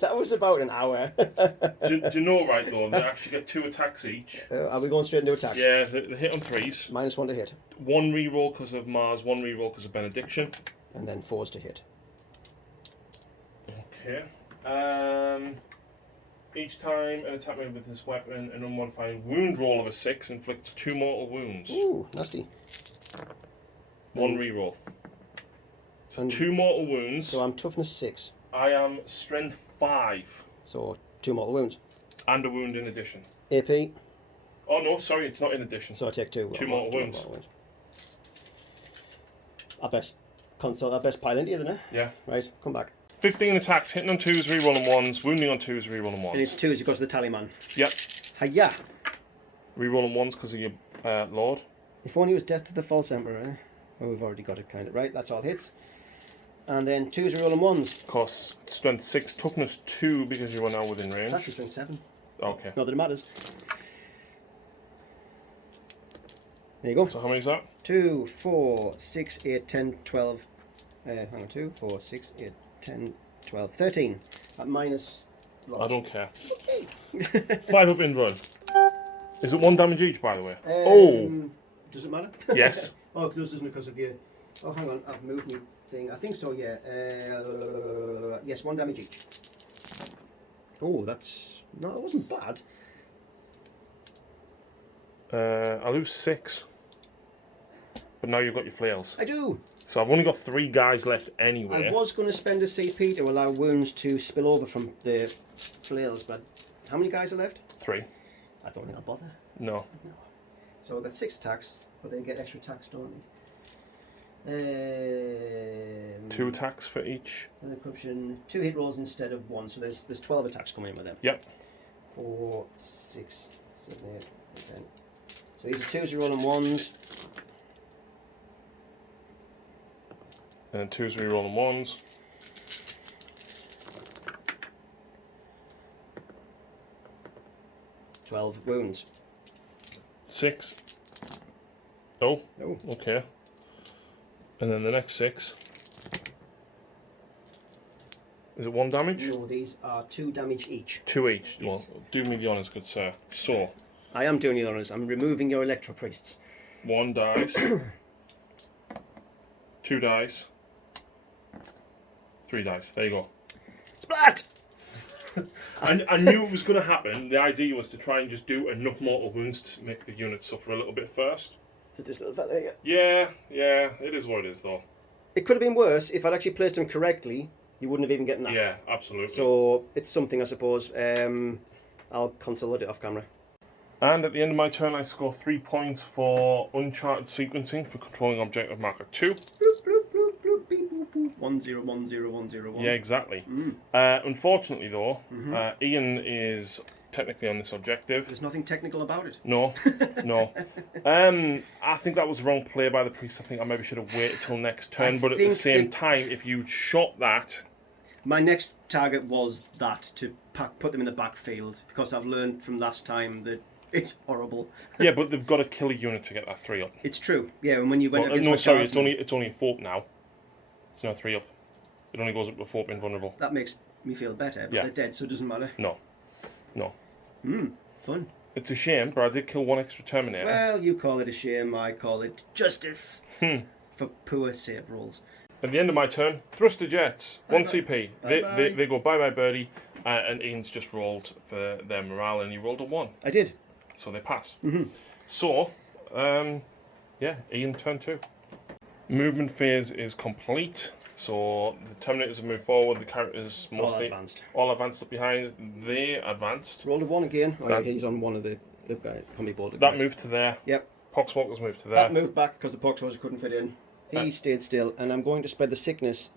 That was about an hour. do you know, right, though, they actually get 2 attacks each. Are we going straight into attacks? Yeah, they hit on 3s. -1 to hit. 1 reroll because of Mars, 1 reroll because of benediction. And then 4s to hit. Okay. Each time an attack made with this weapon, an unmodified wound roll of a 6 inflicts 2 mortal wounds. Ooh, nasty. 1 reroll. So 2 mortal wounds. So I'm toughness 6. I am strength 5. So 2 mortal wounds. And a wound in addition. AP. Oh no, sorry, it's not in addition. So I take 2. 2 mortal wounds. I best pile into you then, eh? Yeah. Right, come back. 15 attacks, hitting on 2s, rerolling 1s, wounding on 2s, rerolling 1s. And it's 2s because of the tally man. Yep. Hiya! Rerolling 1s because of your lord. If only it was death to the false emperor, eh? Well, we've already got it kind of right. That's all hits. And then 2s rerolling 1s. Costs strength 6, toughness 2 because you are now within range. It's actually strength 7. Okay. Not that it matters. There you go. So how many is that? 2, 4, 6, 8, 10, 12. Hang on, 2, 4, 6, 8, 10, 12, 13. At minus. Lots. I don't care. Okay. 5 up in run. Is it 1 damage each, by the way? Oh! Does it matter? Yes. Oh, this isn't because of you. Oh, hang on, I've moved my thing. I think so, yeah. Yes, 1 damage each. Oh, that's... No, it wasn't bad. I lose 6. But now you've got your flails. I do. So I've only got 3 guys left anyway. I was going to spend a CP to allow wounds to spill over from the flails, but how many guys are left? 3. I don't think I'll bother. No. So we've got 6 attacks, but they get extra attacks, don't they? 2 attacks for each. And the corruption, 2 hit rolls instead of 1, so there's 12 attacks coming in with them. Yep. 4, 6, 7, 8, 10. So these are 2s rolling 1s. And 2s rerolling 1s. Twelve wounds. 6. Oh. Oh. Okay. And then the next 6. Is it 1 damage? No, these are 2 damage each. 2 each. Yes. Well, do me the honours, good sir. So. I am doing the honours. I'm removing your electro priests. 1 dice. 2 dice. 3 dice. There you go. Splat! I knew it was going to happen. The idea was to try and just do enough mortal wounds to make the unit suffer a little bit first. Does this little fella here? Yeah. It is what it is, though. It could have been worse if I'd actually placed them correctly. You wouldn't have even gotten that. Yeah, absolutely. So it's something, I suppose. I'll consolidate it off camera. And at the end of my turn, I score 3 points for uncharted sequencing for controlling objective marker 2. Bloop, bloop, bloop, bloop, beep, boop, boop. 1 0 1 0 1 0 1. Yeah, exactly. Unfortunately, though, Ian is technically on this objective. There's nothing technical about it. No. I think that was the wrong play by the priest. I think I maybe should have waited till next turn. But at the same time, if you shot that... My next target was that, to put them in the backfield, because I've learned from last time that it's horrible. Yeah, but they've got to kill a unit to get that 3 up. It's true. Yeah, and when you went against no, sorry, it's only a 4 up now. It's now 3 up. It only goes up to 4 being vulnerable. That makes me feel better, but they're dead, so it doesn't matter. No. Fun. It's a shame, but I did kill 1 extra Terminator. Well, you call it a shame, I call it justice. For poor save rolls. At the end of my turn, thruster jets, Bye 1 bye. CP. They go bye bye birdie, and Ian's just rolled for their morale, and he rolled a 1. I did. So they pass. So, Ian turn 2. Movement phase is complete. So the Terminators have moved forward. The characters mostly all advanced up behind. They advanced. Rolled a 1 again. Oh yeah, he's on one of the guy combi board. That moved to there. Yep. Poxwalkers moved to there. That moved back because the Poxwalkers couldn't fit in. He stayed still, and I'm going to spread the sickness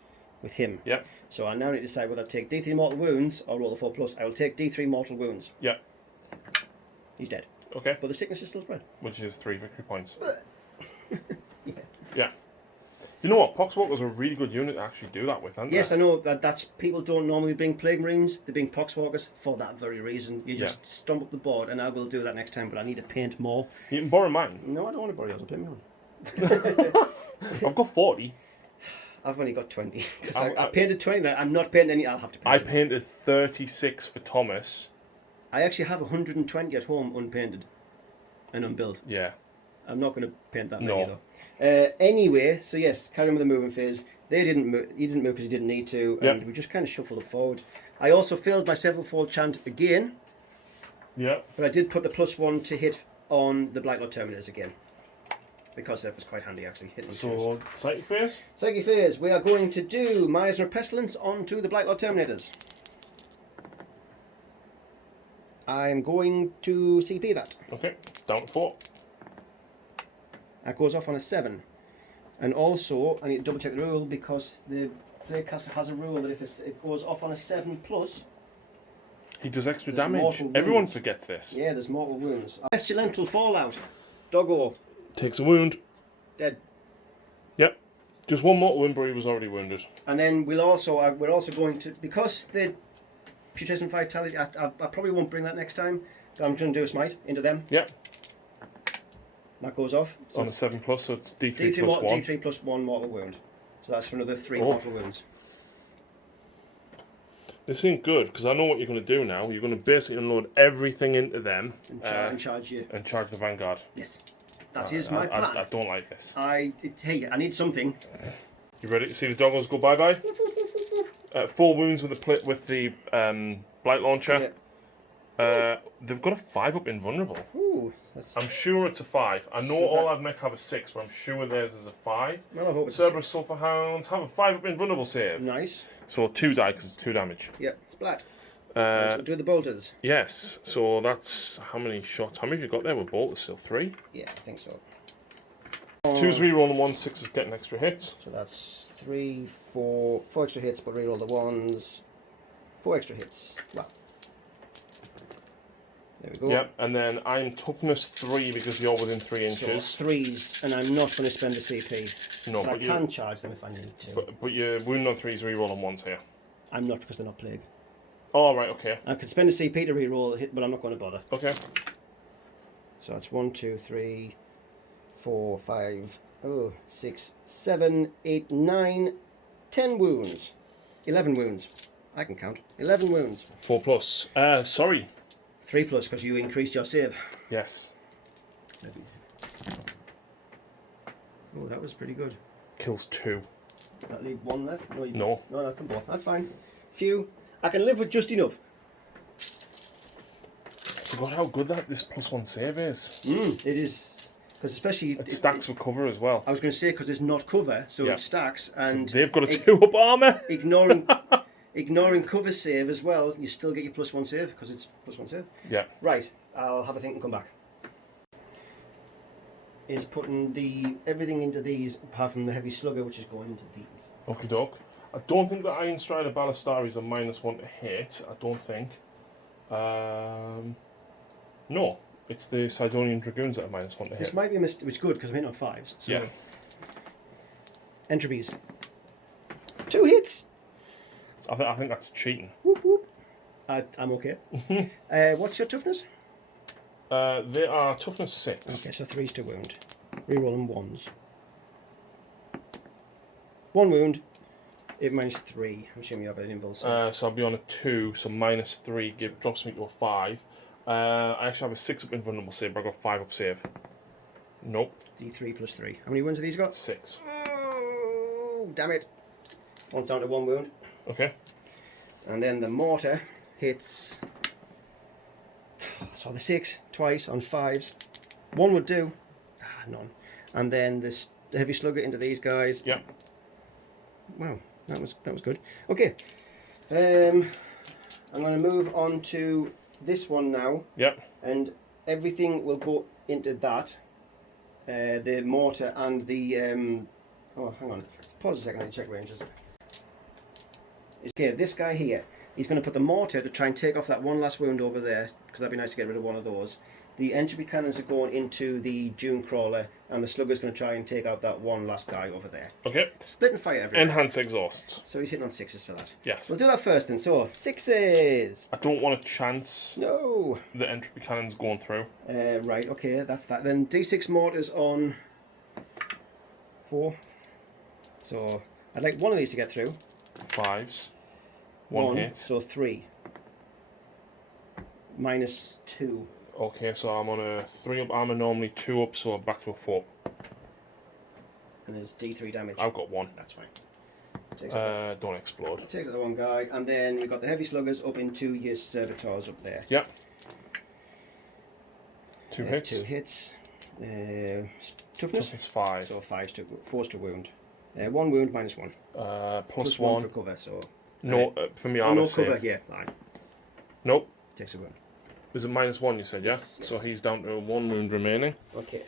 with him. Yep. So I now need to decide whether I take D3 mortal wounds or roll a 4+. I will take D3 mortal wounds. Yep. He's dead. Okay. But the sickness is still spread. Which is 3 victory points. Yeah. You know what? Poxwalkers are a really good unit to actually do that with, aren't they? Yes, I know. That's people don't normally bring Plague Marines. They bring Poxwalkers for that very reason. You just stomp up the board, and I will do that next time, but I need to paint more. You can borrow mine. No, I don't want to borrow yours. I'll paint me one. I've got 40. I've only got 20. Because I painted 20. That I'm not painting any. I'll have to paint. I painted 36 for Thomas. I actually have 120 at home unpainted and unbuilt. Yeah. I'm not going to paint that many though. Anyway, so yes, carry on with the movement phase. They didn't move. He didn't move because he didn't need to, and we just kind of shuffled it forward. I also filled my sevenfold chant again. Yeah. But I did put the +1 to hit on the Blightlord Terminators again, because that was quite handy actually. Hitting so psychic phase. Psychic phase. We are going to do Meisner Pestilence onto the Blightlord Terminators. I'm going to CP that. Okay. Down to 4. That goes off on a 7. And also, I need to double check the rule because the playcaster has a rule that if it goes off on a 7+, he does extra damage. Everyone forgets this. Yeah, there's mortal wounds. Pestilential Fallout. Doggo. Takes a wound. Dead. Yep. Just 1 mortal wound, but he was already wounded. And then we're also going to, because the Putrescent Vitality, I probably won't bring that next time. I'm going to do a smite into them. Yep. That goes off. So on a 7+, so it's D3 D3 plus 1. D3 plus 1 mortal wound. So that's for another 3 Oh. mortal wounds. This ain't good, because I know what you're going to do now. You're going to basically unload everything into them. And charge you. And charge the Vanguard. Yes. That is my plan. I don't like this. Hey, I need something. You ready to see the doggos go bye-bye? 4 wounds with the blight launcher. Yeah. They've got a 5 up invulnerable. Ooh, I'm sure it's a 5. I know all Admech have a 6, but I'm sure theirs is a 5. Well, I hope it's Cerberus Sulphur Hounds have a 5 up invulnerable save. Nice. So 2 die because it's 2 damage. Yep, splat. So do the bolters. Yes, so that's how many shots? How many have you got there with bolters? Still 3? Yeah, I think so. 2's rerolling 1, 6 is getting extra hits. So that's 3, 4 extra hits, but reroll the 1s. 4 extra hits. Wow. There we go. Yep, and then I'm toughness 3 because you're within 3 inches. So 3s, and I'm not going to spend a CP. No, but I can charge them if I need to. But your wound on 3's rerolling 1s here. I'm not, because they're not plague. Oh, right, okay. I could spend a CP to reroll a hit, but I'm not going to bother. Okay. So that's 1, 2, 3, 4, 5, 6, 7, 8, 9, 10 wounds. 11 wounds. I can count. 11 wounds. 4+. Sorry. 3+, because you increased your save. Yes. Maybe. Oh, that was pretty good. Kills 2. Does that leave 1 left? No. No, that's them both. That's fine. Few. I can live with just enough. Forgot how good this +1 save is. It is. Because especially... It stacks with cover as well. I was going to say, because it's not cover, so it stacks. And so they've got a 2-up armour. Ignoring cover save as well, you still get your +1 save, because it's +1 save. Yeah. Right, I'll have a think and come back. Is putting everything into these, apart from the heavy slugger, which is going into these. Okie doke. I don't think the Iron Strider Ballistari is a -1 to hit. I don't think. No, it's the Sidonian Dragoons that are -1 to hit. This might be a mistake, which is good, because I'm hitting on 5s. So. Yeah. Entropies. 2 hits! I think that's cheating. Whoop, whoop. I'm okay. What's your toughness? They are toughness 6. Okay, so 3's to wound. Reroll them 1s. 1 wound. It -3. I'm assuming you have an invul save. So I'll be on a 2, so -3 drops me to a 5. I actually have a 6 up invulnerable save, but I've got 5 up save. Nope. D3 plus 3. How many wounds have these got? 6. Oh, damn it. One's down to 1 wound. Okay. And then the mortar hits... So the 6 twice on 5s. 1 would do. None. And then the heavy slugger into these guys. Yep. Wow, that was good. Okay. I'm going to move on to this one now. Yep. And everything will go into that. The mortar and the... oh, hang on. Pause a second, I need to check ranges. Okay, this guy here. He's going to put the mortar to try and take off that one last wound over there, because that'd be nice to get rid of one of those. The entropy cannons are going into the Dune Crawler, and the slugger's going to try and take out that one last guy over there. Okay. Split and fire everywhere. Enhance exhausts. So he's hitting on 6s for that. Yes. We'll do that first then. So, 6s! I don't want a chance No! the entropy cannons going through. Right, okay, that's that. Then D6 mortars on 4. So, I'd like one of these to get through. 5s. 1 hit. So 3. -2. Okay, so I'm on a 3 up armor, normally 2 up, so I'm back to a 4. And there's D3 damage. I've got 1. That's fine. Don't explode. Takes out the one guy, and then we've got the heavy sluggers up into your servitors up there. Yep. 2 hits. 2 hits. Toughness? Toughness 5. So 4's to wound. 1 wound, -1. Plus +1 1. for cover, so... No, for me armor no save. cover, yeah, aye. Nope. Takes a wound. Was it -1 you said, yeah? Yes. So he's down to 1 wound remaining. Okay.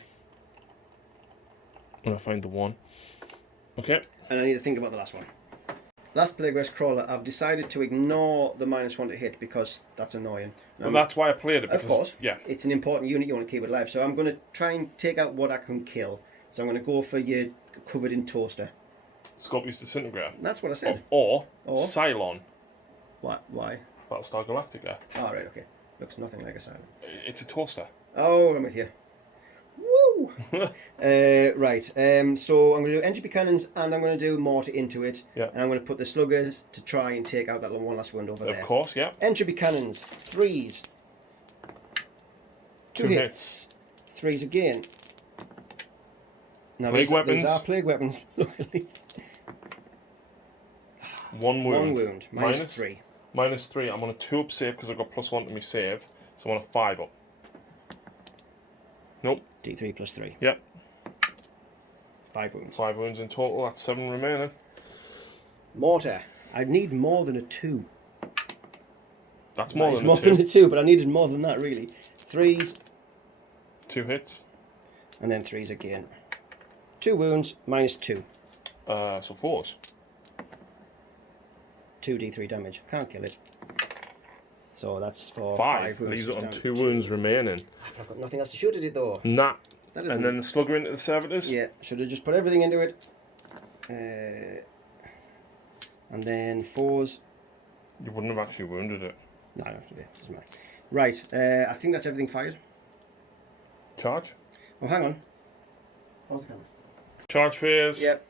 When I find the 1. Okay. And I need to think about the last one. Last Plague Rest Crawler, I've decided to ignore the -1 to hit because that's annoying. Well, that's why I played it. Because, of course. Yeah. It's an important unit, you want to keep it alive. So I'm going to try and take out what I can kill. So I'm going to go for your covered in toaster. Scorpius Disintegrator. That's what I said. Or Cylon. What? Why? Battlestar Galactica. Oh, right, okay. Looks nothing like a silent. It's a toaster. Oh, I'm with you. Woo! Woo! Right. So I'm going to do entropy cannons, and I'm going to do mortar into it. Yeah. And I'm going to put the sluggers to try and take out that one last wound over there. Of course, yeah. Entropy cannons, 3s. 2 hits. 3s again. Now plague weapons. These are plague weapons, luckily. 1 wound. 1 wound. Minus 3. Minus 3. I'm on a 2 up save because I've got +1 to my save. So I'm on a 5 up. Nope. D3 plus 3. Yep. 5 wounds. 5 wounds in total. That's 7 remaining. Mortar. I need more than a 2. That's more than more a 2. than a 2, but I needed more than that, really. 3s. 2 hits. And then 3s again. 2 wounds, minus 2. So 4s. 2d3 damage. Can't kill it. So that's for 5 wounds. Leaves it on 2 wounds remaining. I've got nothing else to shoot at it, though. Nah. That and then the slugger into the servitors. Yeah, should have just put everything into it. And then 4s. You wouldn't have actually wounded it. No, I don't have to do it. Doesn't matter. Right, I think that's everything fired. Charge. Oh, hang on. How's the camera? Charge phase. Yep.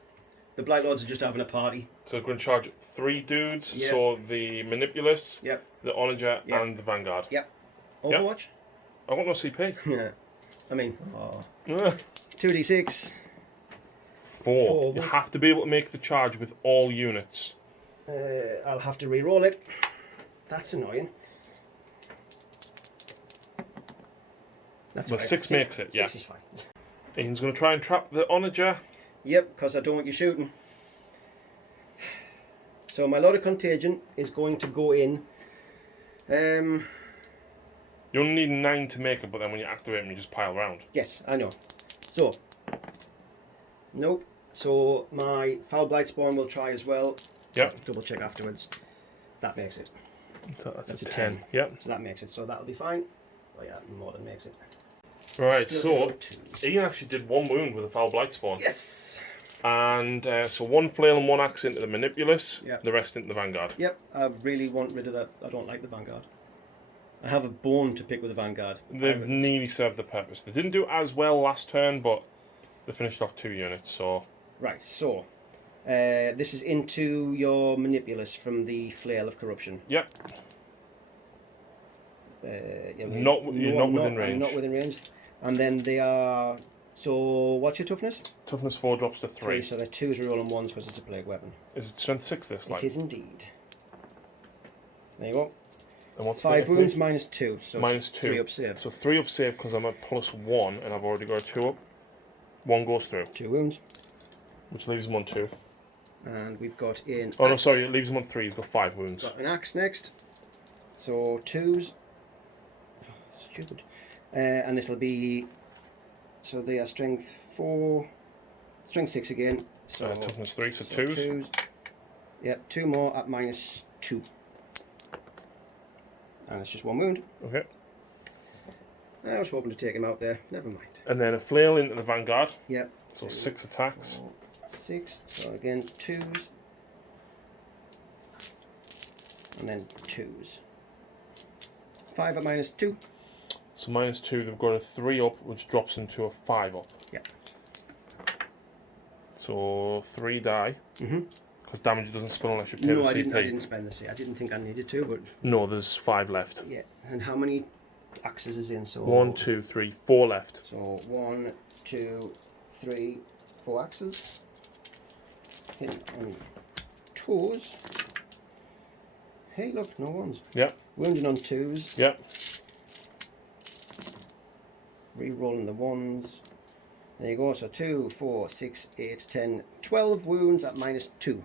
The Blight Lords are just having a party. So we're going to charge 3 dudes. Yep. So the Manipulus, Yep. the Onager, Yep. and the Vanguard. Yep. Overwatch? I want no CP. Yeah. I mean, 2d6. 4. You have to be able to make the charge with all units. I'll have to re-roll it. That's annoying. That's Well, right. 6 makes it, yeah. 6 is fine. Ian's going to try and trap the Onager. Yep, because I don't want you shooting. So my Lord of Contagion is going to go in. You only need 9 to make it, but then when you activate them, you just pile around. Yes, I know. So, nope. So my Foul Blight Spawn will try as well. Yep. Double check afterwards. That makes it. So That's a 10. Yep. So that makes it. So that'll be fine. Oh yeah, more than makes it. Right, Still so Ian actually did 1 wound with a Foul Blight Spawn. Yes! And so 1 flail and 1 axe into the Manipulus, Yep. the rest into the Vanguard. Yep, I really want rid of that. I don't like the Vanguard. I have a bone to pick with the Vanguard. They've nearly served the purpose. They didn't do as well last turn, but they finished off 2 units, so... Right, so... this is into your Manipulus from the Flail of Corruption. Yep. Yeah, you're not within range. I'm not within range. And then they are... So, what's your toughness? Toughness 4 drops to 3. So they're 2s rolling 1s because it's a plague weapon. Is it strength 6 this? It is indeed. There you go. And what's 5 wounds minus 2. So minus 2. 3 up save. So 3 up save because I'm at +1 and I've already got a 2 up. 1 goes through. 2 wounds. Which leaves him on 2. And we've got in... Oh no, sorry, it leaves him on 3. He's got 5 wounds. Got an axe next. So 2s. Oh, stupid. And this will be... So they are strength 4... Strength 6 again. So toughness 3, so 2s. 2s. Yep, 2 more at minus 2. And it's just 1 wound. Okay. I was hoping to take him out there. Never mind. And then a flail into the Vanguard. Yep. So 6 attacks. 6. So again, 2s. And then 2s. 5 at minus 2. So minus 2, they've got a 3 up, which drops into a 5 up. Yep. So 3 die. Because damage doesn't spell unless you pay No, the I CP. didn't spend this. I didn't think I needed to, but... No, there's 5 left. Yeah. And how many axes is in? So 1, 2, 3, 4 left. So 1, 2, 3, 4 axes. Hitting on 2s. Hey, look, no 1s. Yep. Wounding on 2s. Yep. Re-rolling the 1s. There you go. So 2, 4, 6, 8, 10, 12 wounds at minus 2.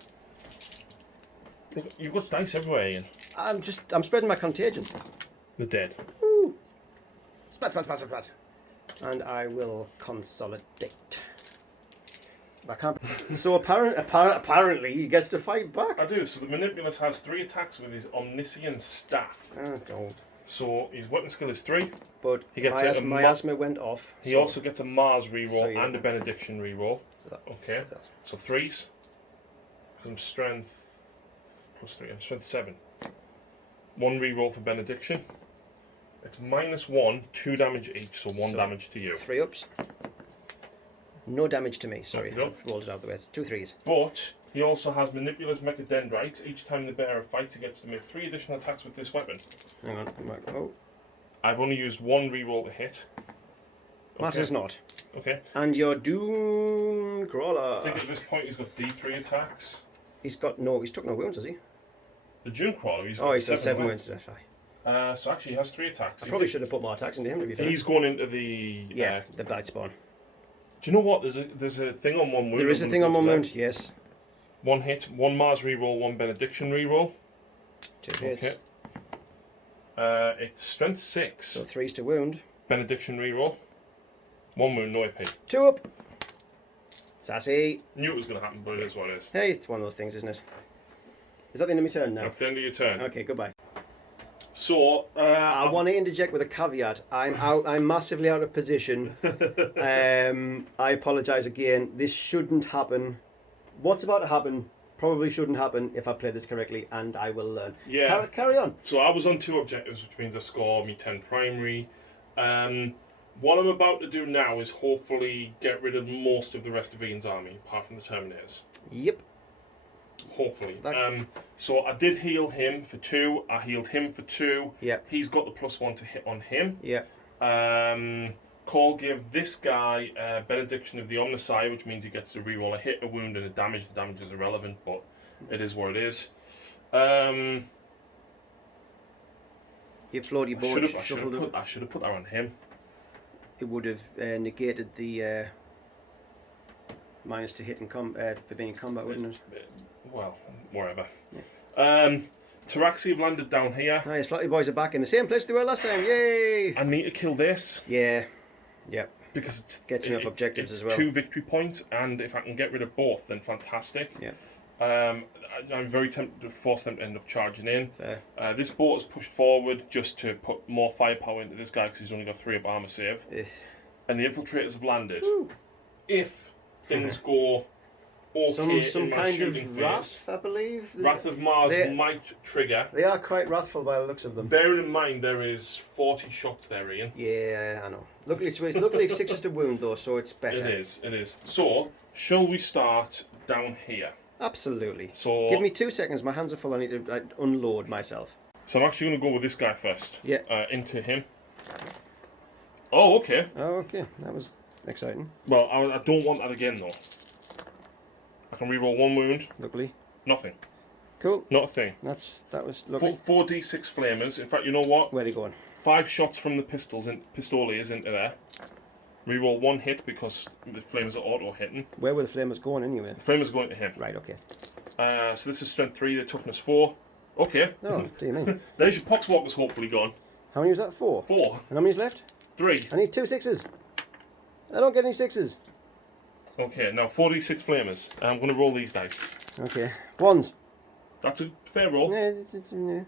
Look, you've got dice everywhere, Ian. I'm spreading my contagion. They're dead. Woo. Spat, spat, spat, spat, spat. And I will consolidate. I can't. So apparently he gets to fight back. I do. So the Manipulus has 3 attacks with his Omniscient Staff. Don't. So his weapon skill is 3. But He gets my asthma went off. He also gets a Mars reroll So you- and a Benediction reroll. So that- Okay. So 3s. I'm strength +3. I'm strength 7. 1 reroll for Benediction. It's -1, 2 damage each, so 1 damage to you. 3 ups. No damage to me. Sorry, Okay. I rolled it out the way. It's 2 3s. But he also has Manipulous Mechadendrites. Each time the bearer fights, he gets to make 3 additional attacks with this weapon. Hang on, come back. Oh. I've only used 1 reroll to hit. Matters not. Okay. And your Dune Crawler. I think at this point he's got D3 attacks. He's took no wounds, has he? The Dune Crawler, he's got he's got 7 wounds. wounds. That's So actually he has 3 attacks. I probably should have put more attacks into him, to be fair. He's going into the... the Blight Spawn. Do you know what? There's a thing on 1 wound. There is a thing on 1 wound, yes. 1 hit, 1 Mars reroll, 1 Benediction reroll. 2 hits. Okay. It's Strength 6. So 3s to wound. Benediction reroll. 1 wound, no AP. 2 up. Sassy. Knew it was going to happen, but it is what it is. Hey, it's one of those things, isn't it? Is that the end of my turn now? That's the end of your turn. Okay, goodbye. So, I want to interject with a caveat. I'm massively out of position. I apologise again. This shouldn't happen. What's about to happen probably shouldn't happen if I play this correctly, and I will learn. Yeah. Carry on. So I was on 2 objectives, which means I score me 10 primary. What I'm about to do now is hopefully get rid of most of the rest of Ian's army, apart from the Terminators. Yep. Hopefully. So I did heal him for 2. I healed him for 2. Yep. He's got the +1 to hit on him. Yep. Cole gave this guy Benediction of the Omnissiah, which means he gets to reroll a hit, a wound, and a damage. The damage is irrelevant, but it is what it is. You floated your board. I should have put that on him. It would have negated the minus to hit and for being in combat, wouldn't it? Well, wherever. Yeah. Taraxi have landed down here. Nice, Flatty boys are back in the same place they were last time. Yay! I need to kill this. Yeah. Yep. Because gets enough objectives as well. 2 victory points, and if I can get rid of both, then fantastic. Yeah. I'm very tempted to force them to end up charging in. Fair. This boat is pushed forward just to put more firepower into this guy because he's only got 3 up armor save. And the infiltrators have landed. Woo. If things go okay some in my kind shooting of phase, wrath, I believe. Wrath of Mars might trigger. They are quite wrathful by the looks of them. Bearing in mind there is 40 shots there, Ian. Yeah, I know. Luckily, it's 6s to wound though, so it's better. It is. So, shall we start down here? Absolutely. So give me 2 seconds. My hands are full. I need to unload myself. So I'm actually going to go with this guy first. Yeah. Into him. Oh, okay. Oh, okay. That was exciting. Well, I don't want that again though. I can reroll 1 wound. Luckily. Nothing. Cool. Not a thing. That was lucky. 4d6 flamers. In fact, you know what? Where are they going? 5 shots from the pistoliers into there. Reroll 1 hit because the flamers are auto hitting. Where were the flamers going anyway? The flamers going to him. Right. Okay. So this is strength 3, the toughness 4. Okay. Oh, dear me. There's your poxwalkers hopefully gone. How many was that? 4. 4. And how many's left? 3. I need 2 6s. I don't get any 6s. Okay, now 4d6 flamers. I'm going to roll these dice. Okay. 1s. That's a fair roll. Yeah, yeah.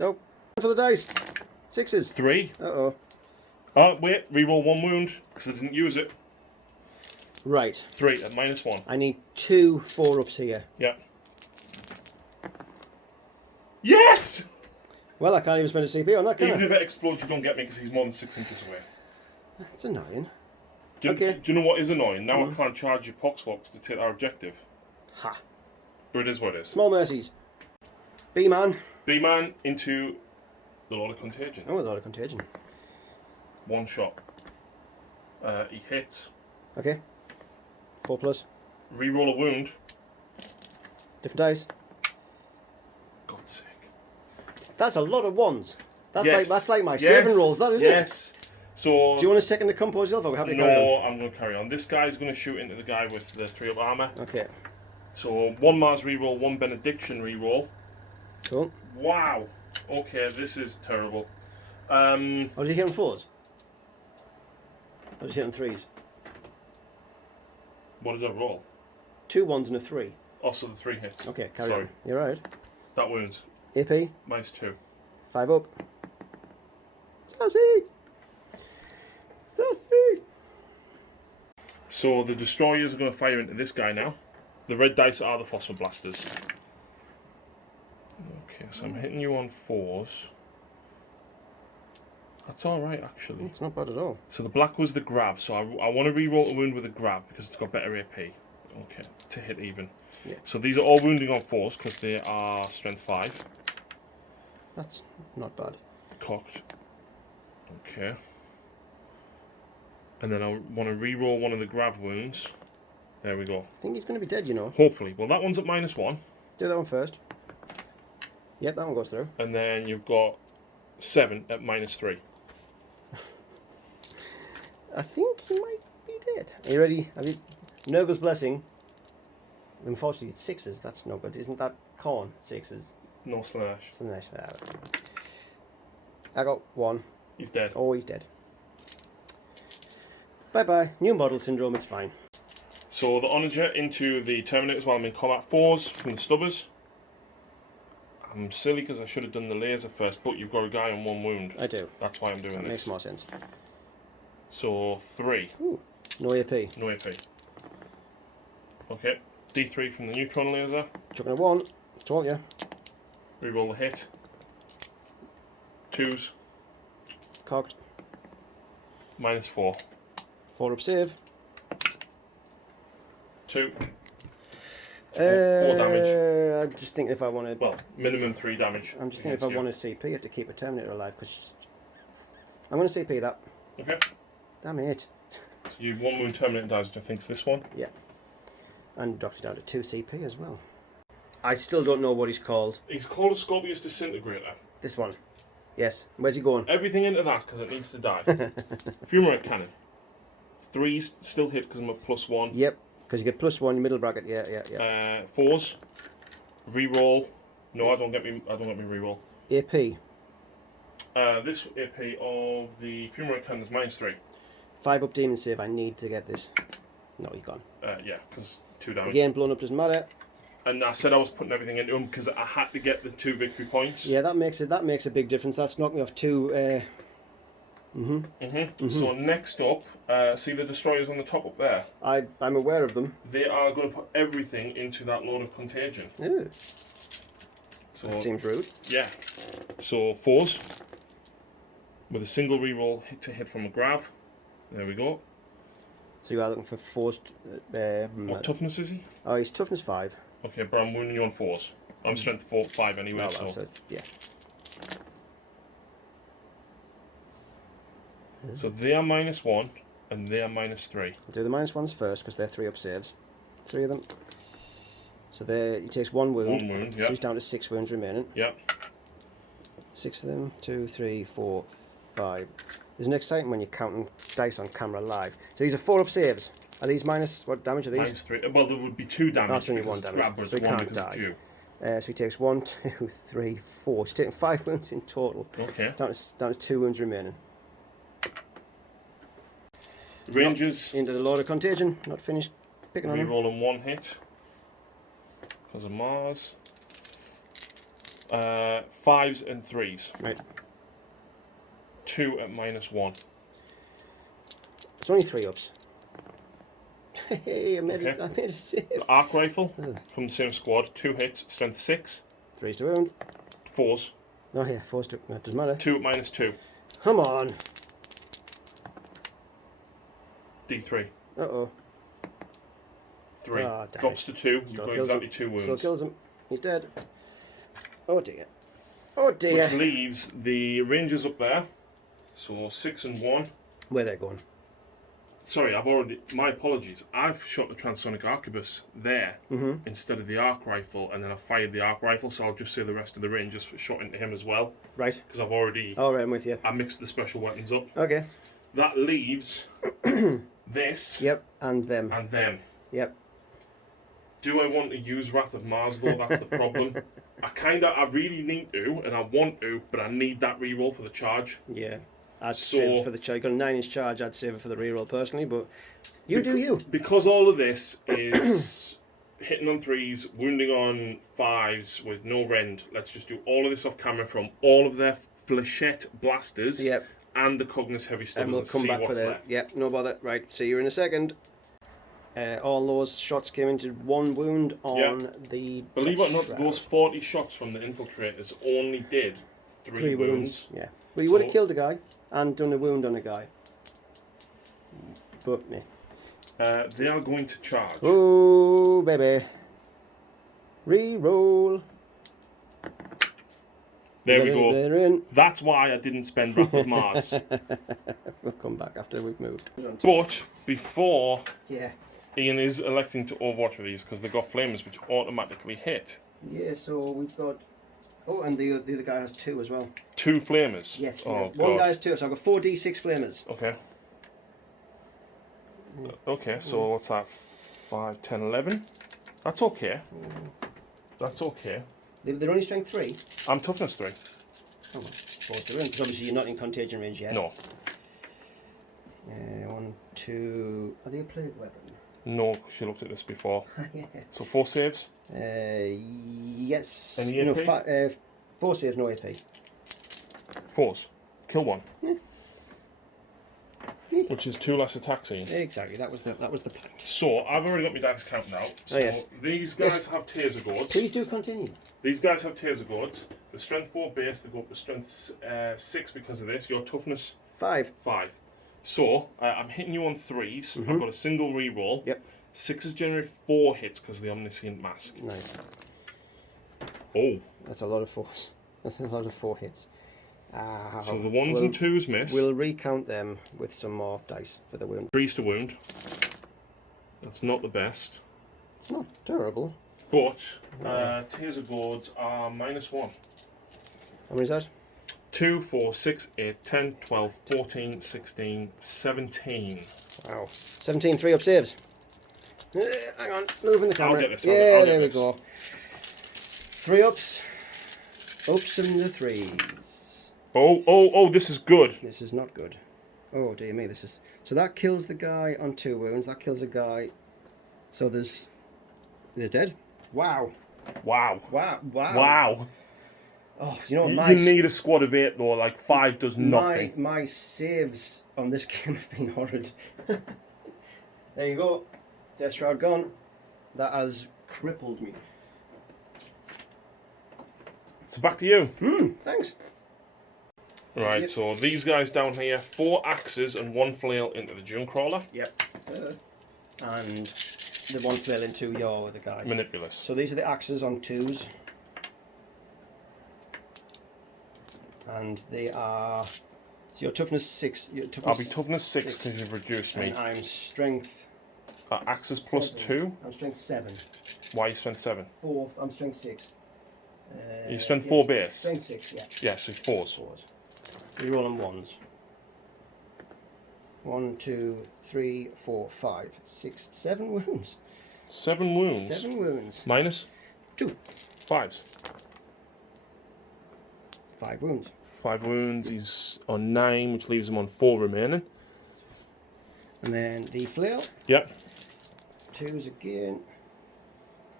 Oh, for the dice. 6s. 3. Uh-oh. Oh, wait, reroll 1 wound because I didn't use it. Right. 3 at -1. I need 2 4-ups here. Yeah. Yes! Well, I can't even spend a CP on that, can Even I? if it explodes, you don't get me because he's more than 6 inches away. That's annoying. Do you know what is annoying? Now I can't charge your poxwalks to take our objective. Ha. But it is what it is. Small mercies. B-man. B-man into the Lord of Contagion. Oh, a lot of contagion. 1 shot. He hits. Okay. 4+. Reroll a wound. Different dice. God's sake. That's a lot of 1s. That's like my Yes. saving rolls, that isn't it? Yes. So. Do you want a second to compose yourself, or are we happy to carry No, on? I'm going to carry on. This guy's going to shoot into the guy with the 3 up armor. Okay. So 1 Mars reroll, 1 Benediction reroll. Cool. Wow. Okay, this is terrible. Oh, did you hit on 4s? Or did you hit on 3s? What did I roll? 2 1s and a 3. Also the 3 hits. Okay, carry Sorry. on. You're right. That wounds. AP. -2. 5 up. Sassy! Sassy! So the destroyers are going to fire into this guy now. The red dice are the phosphor blasters. Okay, so I'm hitting you on 4s. That's alright, actually. It's not bad at all. So the black was the grav, so I want to re-roll a wound with the grav because it's got better AP. Okay, to hit even. Yeah. So these are all wounding on 4s because they are strength 5. That's not bad. Cocked. Okay. And then I want to re-roll one of the grav wounds. There we go. I think he's going to be dead, you know. Hopefully. Well, that one's at -1. Do that one first. Yep, that one goes through. And then you've got 7 at -3. I think he might be dead. Are you ready? Have you... Nurgle's Blessing. Unfortunately, it's 6s. That's no good. Isn't that corn? 6s. No slash. Slash. I got 1. He's dead. Oh, he's dead. Bye-bye. New model syndrome, it's fine. So the Onager into the Terminators while I'm in combat 4s from the Stubbers. I'm silly because I should have done the laser first, but you've got a guy on 1 wound. I do. That's why I'm doing this. That makes more sense. So 3. Ooh, no AP. No AP. Okay. D3 from the neutron laser. Chucking a 1. Told ya. Reroll the hit. 2s. Cocked. -4. 4 up save. 2. 4 damage. I'm just thinking if I want to... Well, minimum 3 damage. I'm just thinking if I want to CP it to keep a Terminator alive, because... I'm going to CP that. Okay. Damn it. So you 1 wound Terminator dies, which I think is this one. Yeah. And drops it down to 2 CP as well. I still don't know what he's called. He's called a Scorpius Disintegrator. This one. Yes. Where's he going? Everything into that because it needs to die. Fumarite Cannon. 3s still hit because I'm at +1. Yep. Because you get +1 middle bracket. Yeah. 4s. Reroll. No, I don't get me reroll. AP. This AP of the Fumarite Cannon is -3. 5 up demon save. I need to get this. No, he's gone. Yeah, because 2 damage. Again, blown up doesn't matter. And I said I was putting everything into him because I had to get the 2 victory points. Yeah, that makes a big difference. That's knocked me off 2. So next up, see the destroyers on the top up there? I'm aware of them. They are going to put everything into that load of contagion. Ooh. So, That seems rude. Yeah. So 4s with a single reroll to hit from a grav. There we go. So you are looking for forced... What toughness is he? Oh, he's toughness 5. Okay, but I'm wounding you on 4s. I'm strength 5 anyway, so... Yeah. So they are -1 and they are -3. I'll do the -1s first because they're 3 up saves. 3 of them. So there, he takes 1 wound. 1 wound, So yeah. he's down to 6 wounds remaining. Yeah. 6 of them. 2, 3, 4, 5. Isn't it exciting when you're counting dice on camera live? So these are 4 up saves. Are these minus... What damage are these? -3. Well, there would be 2 damage. That's only because 1 it's damage. grab, So he one can't because it's die. due. So he takes 1, 2, 3, 4. He's taking 5 wounds in total. Okay. Down to 2 wounds remaining. Rangers. Into the Lord of Contagion. Not finished picking on him. Rerolling 1 hit. Because of Mars. 5s and 3s. Right. 2 at -1. It's only 3 ups. Hey, I made Okay. a save. The arc rifle from the same squad. 2 hits, strength 6. 3's to wound. 4s. Oh yeah, 4's to... That doesn't matter. 2 at -2. Come on. D3. Uh-oh. 3. Oh, damn Drops to 2. You've Still got kills exactly him. 2 wounds. Still kills him. He's dead. Oh dear. Oh dear. Which leaves the Rangers up there. So 6 and 1. Where they're going. Sorry, my apologies. I've shot the transonic arquebus there instead of the arc rifle, and then I fired the arc rifle, so I'll just say the rest of the Rangers shot into him as well. Right. Because I've already... Oh, right, I'm with you. I mixed the special weapons up. Okay. That leaves this Yep, and them. and them. Yep. Do I want to use Wrath of Mars though? That's the problem. I really need to, and I want to, but I need that reroll for the charge. Yeah. I'd save it for the charge. You've got a 9-inch charge, I'd save it for the reroll personally, but you do you. Because all of this is hitting on 3s, wounding on 5s with no rend. Let's just do all of this off camera from all of their flechette blasters and the Cognus heavy stubbers and we'll come back for that. Yep, no bother. Right, see you in a second. All those shots came into 1 wound on the... Believe it or not, those 40 shots from the infiltrators only did 3 wounds. Yeah. Well, you would have killed a guy and done a wound on a guy. But, meh. They are going to charge. Oh, baby. Reroll. There we go. They're in. That's why I didn't spend Wrath of Mars. We'll come back after we've moved. But before Yeah. Ian is electing to overwatch with these because they've got flamers which automatically hit. Yeah, so we've got... Oh, and the other guy has 2 as well. 2 flamers? Yes. Oh, yes. One God. guy has 2, so I've got 4d6 flamers. Okay. Okay, so what's that? 5, 10, 11? That's okay. That's okay. They're only strength 3? I'm toughness 3. Oh, well. Both they're in, because obviously you're not in contagion range yet. No. 1, 2... Are they a plague weapon? No, she looked at this before. Yeah. So 4 saves? Yes. Any No, AP? 4 saves, no AP. 4s. Kill 1. Yeah. Which is 2 less attack scene. Exactly, that was the plan. So, I've already got my dice count now. So, yes. these guys have taser gourds. Please do continue. These guys have taser gourds. The strength 4 base, they go up to strength 6 because of this. Your toughness 5. 5. So, I'm hitting you on 3s. I've got a single reroll. Yep. 6s generate 4 hits because of the Omniscient Mask. Nice. Oh. That's a lot of 4s. That's a lot of 4 hits. So the 1s and 2s miss. We'll recount them with some more dice for the wound. 3s to wound. That's not the best. It's not terrible. But taser gourds are -1. How many is that? 2, 4, 6, 8, 10, 12, 14, 16, 17. Wow. 17 3-up saves. Hang on, moving the camera. I'll get this. Yeah, there we go. 3-ups. Ups and the 3s. Oh, this is good. This is not good. Oh dear me, this is... So that kills the guy on 2 wounds. That kills a guy... So there's... They're dead? Wow. Wow. Wow. Wow. Wow. Oh, you know, You need a squad of 8 though, like 5 does nothing. My saves on this game have been horrid. There you go. Death Shroud gone. That has crippled me. So back to you. Thanks. Right, Yep. so these guys down here, 4 axes and 1 flail into the Dune Crawler. Yep. And the 1 flail into your other guy. Manipulous. So these are the axes on 2s. And they are... So your toughness 6. I'll be toughness 6 because you've reduced me. And I'm strength... Axes plus 2? I'm strength 7. Why are you strength 7? 4. I'm strength 6. You strength 4 base? Strength 6, yeah. Yeah, so 4s. 4s. We roll on 1s. 1, 2, 3, 4, 5, 6, 7 wounds. 7 wounds? 7 wounds. Minus? 2. 5s. 5 wounds. 5 wounds, he's on 9, which leaves him on 4 remaining. And then the flail. Yep. 2s again.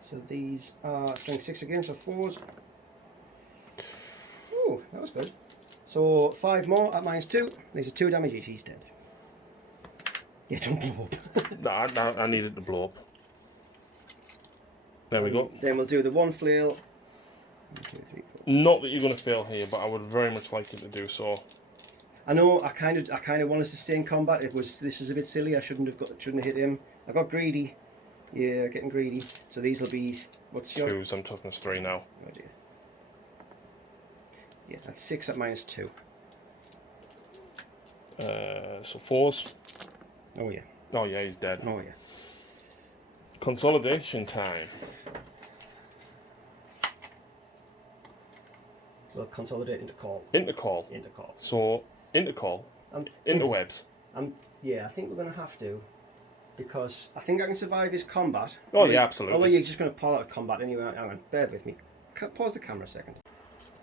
So these are strength 6 again, so 4s. Ooh, that was good. So 5 more at -2. These are 2 damage each. He's dead. Yeah, don't blow up. I needed to blow up. There we go. Then we'll do the 1 flail. 1, 2, 3, 4. Not that you're going to fail here, but I would very much like you to do so. I know. I kind of wanted to stay in combat. This is a bit silly. I shouldn't have hit him. I got greedy. Yeah, getting greedy. So these will be... What's your... 2s, I'm toughness 3 now. Oh dear. Yeah, that's 6 at -2. So 4s. Oh yeah. Oh yeah, he's dead. Oh yeah. Consolidation time. We'll consolidate into call. Intercall. Into call. So, intercall. Interwebs. Yeah, I think we're going to have to. Because I think I can survive his combat. Oh yeah, absolutely. Although you're just going to pull out of combat anyway. Hang on, bear with me. Pause the camera a second.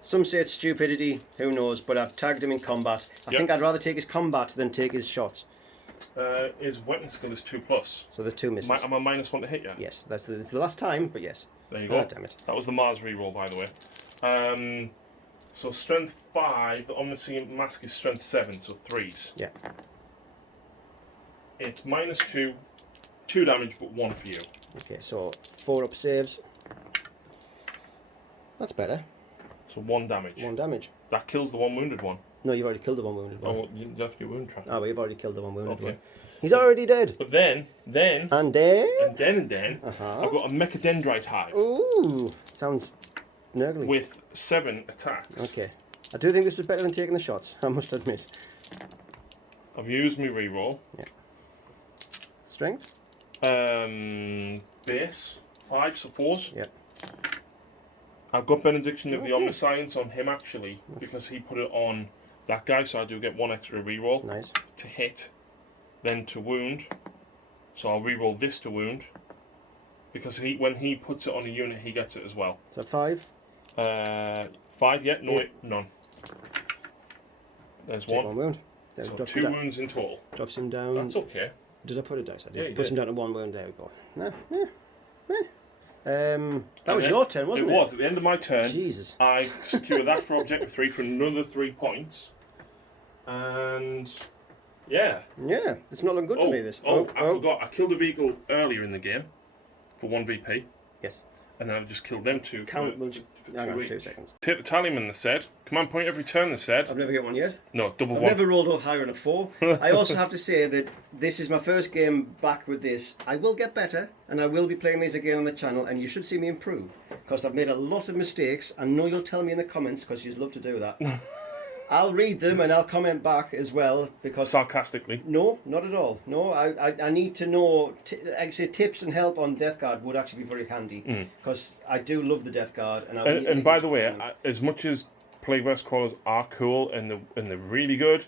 Some say it's stupidity, who knows, but I've tagged him in combat. I think I'd rather take his combat than take his shots. His weapon skill is 2+. So the 2 misses. Am I -1 to hit you? Yes, it's the last time, but yes. There you go. Oh, damn it. That was the Mars reroll, by the way. So strength 5, the Omniscient Mask is strength 7, so 3s. Yeah. It's -2, 2 damage, but 1 for you. Okay, so 4-up saves. That's better. So 1 damage. 1 damage. That kills the 1 wounded one. No, you've already killed the one wounded one. Oh, well, you left your wound track. Oh, well, you've already killed the one wounded Okay. one. He's already dead. But then... And then... I've got a Mechadendrite hive. Ooh, sounds nurgly. With 7 attacks. Okay. I do think this was better than taking the shots, I must admit. I've used my reroll. Yeah. Strength? Base 5, so 4s. Yeah. I've got Benediction of the Omniscience on him actually, because he put it on that guy, so I do get 1 extra reroll. Nice. To hit, then to wound. So I'll reroll this to wound. Because when he puts it on a unit, he gets it as well. Is that 5? 5, yeah, no, none. There's Take 1. wound. So 2 wounds in total. Drops him down. That's okay. Did I put a dice? I did. Yeah, you Puts did. him down to 1 wound. There we go. That was your turn, wasn't it? It was. At the end of my turn, Jesus. I secure that for objective 3 for another 3 points. And yeah. Yeah, it's not looking good to me, this. I forgot. I killed a vehicle earlier in the game for 1 VP. Yes. And then I just killed them 2. Count, hang on 2 seconds. Take the tallyman, they said. Command point every turn, they said. I've never got one yet. No, double I've 1. never rolled up higher than a 4. I also have to say that this is my first game back with this. I will get better, and I will be playing these again on the channel, and you should see me improve. Because I've made a lot of mistakes. I know you'll tell me in the comments, because you'd love to do that. I'll read them, and I'll comment back as well, because... Sarcastically. No, not at all. No, I need to know... Actually, tips and help on Deathguard would actually be very handy, because I do love the Deathguard. And by the way, as much as Plague Burst Crawlers are cool and they're really good,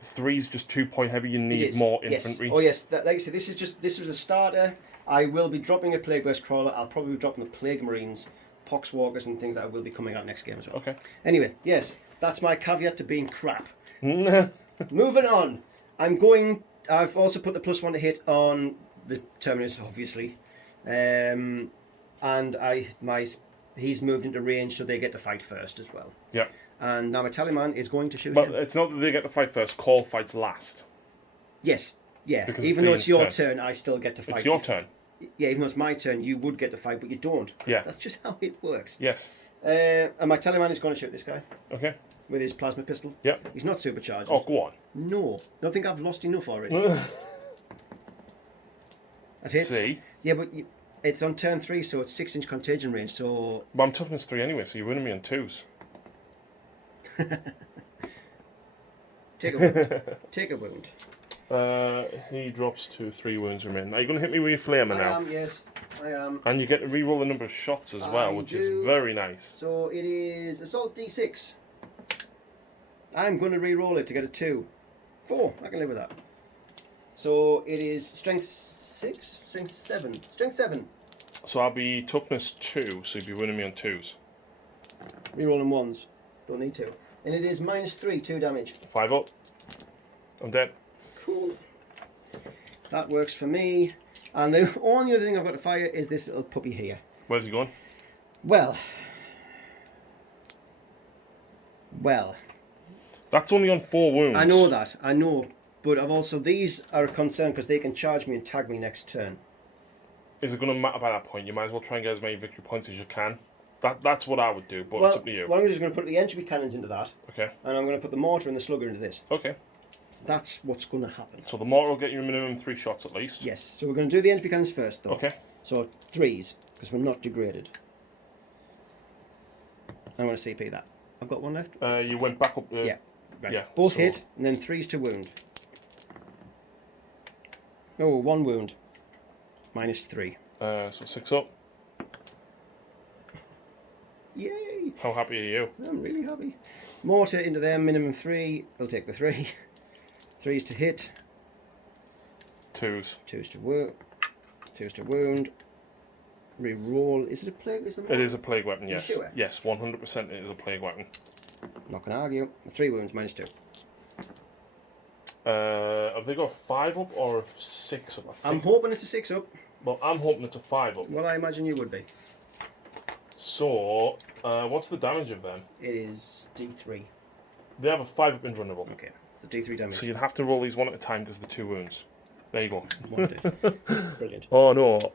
3's just 2 point heavy. You need more infantry. Yes. Oh yes, like I said, this was a starter. I will be dropping a Plague Burst Crawler. I'll probably be dropping the Plague Marines, Poxwalkers and things that will be coming out next game as well. Okay. Anyway, yes, that's my caveat to being crap. Moving on. I've also put the +1 to hit on the Terminus, obviously. And he's moved into range, so they get to fight first as well. Yeah. And now my Tallyman is going to shoot But him. it's not that they get to fight first. Call fights last. Yes. Yeah. Because even though it's your turn, I still get to fight. It's your turn. Yeah, even though it's my turn, you would get to fight, but you don't. Yeah. That's just how it works. Yes. And my Tallyman is going to shoot this guy. Okay. With his plasma pistol. Yep. He's not supercharged. Oh, go on. No. Don't think I've lost enough already. It hits. See? Yeah, but it's on turn 3, so it's 6-inch contagion range, so... But I'm toughness 3 anyway, so you're winning me on 2s. Take a wound. Take a wound. He drops to 3 wounds remain. Are you going to hit me with your flamer now? I am, yes. I am. And you get to reroll the number of shots as well, which is very nice. So it is Assault D6. I'm going to re-roll it to get a 2. 4. I can live with that. So it is Strength 6? Strength 7. Strength 7. So I'll be toughness 2, so you'll be winning me on 2s. Re-rolling 1s. Don't need to. And it is -3, 2 damage. 5 up. I'm dead. Cool. That works for me. And the only other thing I've got to fire is this little puppy here. Where's he going? Well. That's only on 4 wounds. I know that. I know. But I've also, these are a concern because they can charge me and tag me next turn. Is it going to matter by that point? You might as well try and get as many victory points as you can. That's what I would do, but it's up to you. Well, I'm just going to put the entry cannons into that. Okay. And I'm going to put the mortar and the slugger into this. Okay. So that's what's going to happen. So the mortar will get you a minimum 3 shots at least. Yes. So we're going to do the entry cannons first, though. Okay. So 3s, because we're not degraded. I'm going to CP that. I've got 1 left. You went back up. Yeah. Right. Yeah. Both hit, and then 3s to wound. Oh, 1 wound. -3. So 6 up. Yay! How happy are you? I'm really happy. Mortar into them, minimum 3. I'll take the 3. 3s to hit. 2s. 2s to wound. 2s to wound. Re-roll. Is it a plague? It is a plague weapon, yes. Sure? Yes, 100% it is a plague weapon. Not going to argue. 3 wounds, -2. Have they got a 5 up or a 6 up? I'm hoping it's a 6 up. Well, I'm hoping it's a 5 up. Well, I imagine you would be. So, what's the damage of them? It is D3. They have a 5 up invulnerable. Okay, it's a D3 damage. So you'd have to roll these one at a time because the 2 wounds. There you go. Brilliant. Oh no.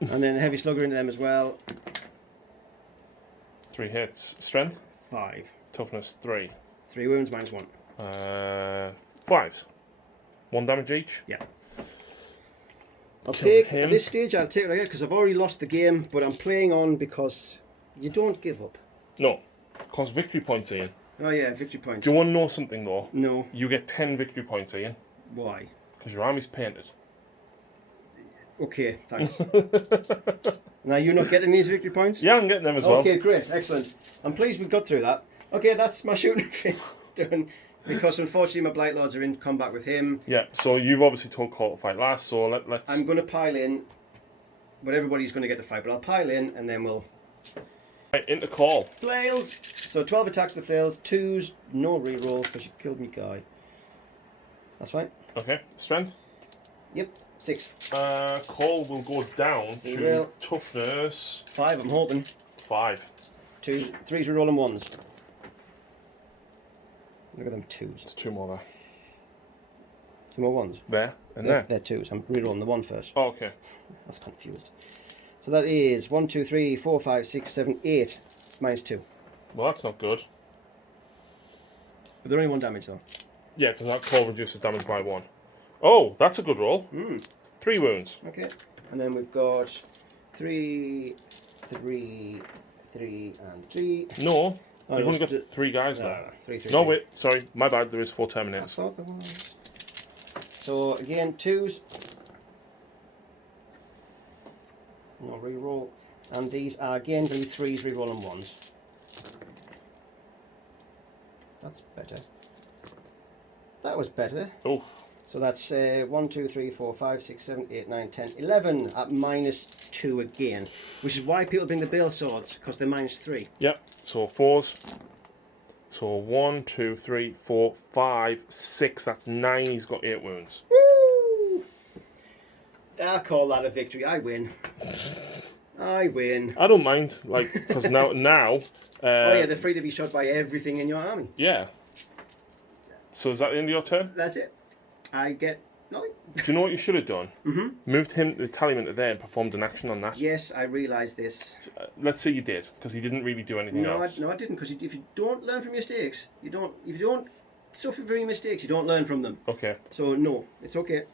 And then the heavy slugger into them as well. 3 hits. Strength? 5. Toughness 3. 3 wounds, -1. 5s. 1 damage each. Yeah. At this stage, I'll take it again because I've already lost the game, but I'm playing on because you don't give up. No, because victory points, Ian. Oh yeah, victory points. Do you want to know something though? No. You get 10 victory points, Ian. Why? Because your army's painted. Okay, thanks. Now you're not getting these victory points? Yeah, I'm getting them as well. Okay, great, excellent. I'm pleased we got through that. Okay, that's my shooting phase done. Because unfortunately my Blight Lords are in combat with him. Yeah, so you've obviously told Call to fight last, so let's... I'm going to pile in, but everybody's going to get to fight, but I'll pile in and then we'll... Right, into Call. Flails! So 12 attacks with flails, 2s, no reroll because you killed me guy. That's fine. Okay, strength? Yep, 6. Call will go down to toughness... 5, I'm hoping. 5. 2, 3s rerolling 1s. Look at them 2s. There's 2 more there. 2 more 1s? There and there. They're 2s. I'm rerolling the 1 first. Oh, okay. I was confused. So that is 1, 2, 3, 4, 5, 6, 7, 8. -2. Well, that's not good. But they're only 1 damage though. Yeah, because that Call reduces damage by 1. Oh, that's a good roll. 3 wounds. Okay. And then we've got 3, 3, 3, and 3. No. You've only got 3 guys there. 3. No, wait, sorry, my bad. There is 4 I Terminators. thought there was. So again, 2s. No reroll. And these are again going to be 3s rerolling 1s. That's better. That was better. Oh. So that's 1, 2, 3, 4, 5, 6, 7, 8, 9, 10, 11 at -2 again. Which is why people bring the Bale Swords, because they're -3. Yep, so 4s. So 1, 2, 3, 4, 5, 6. That's 9. He's got 8 wounds. Woo! I call that a victory. I win. I win. I don't mind, like, because now. Oh yeah, they're free to be shot by everything in your army. Yeah. So is that the end of your turn? That's it. I get nothing. Do you know what you should have done? Moved him, the Tallyman, to there and performed an action on that. Yes, I realise this. Let's say you did, because he didn't really do anything else. No, I didn't. Because if you don't learn from your mistakes, If you don't suffer from your mistakes, you don't learn from them. Okay. So no, it's okay,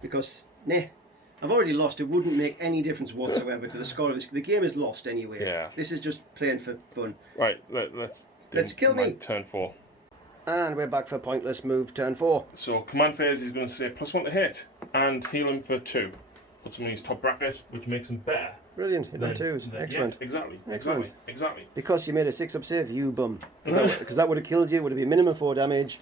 because I've already lost. It wouldn't make any difference whatsoever to the score of this. The game is lost anyway. Yeah. This is just playing for fun. Right. Let's kill me. Turn 4. And we're back for pointless move, turn 4. So command phase is going to say +1 to hit and heal him for 2. Puts him in his top bracket, which makes him better. Brilliant, hit on 2s. Excellent. Yeah, exactly. Because you made a 6-up save, you bum. Because that would have killed you, would have been minimum 4 damage,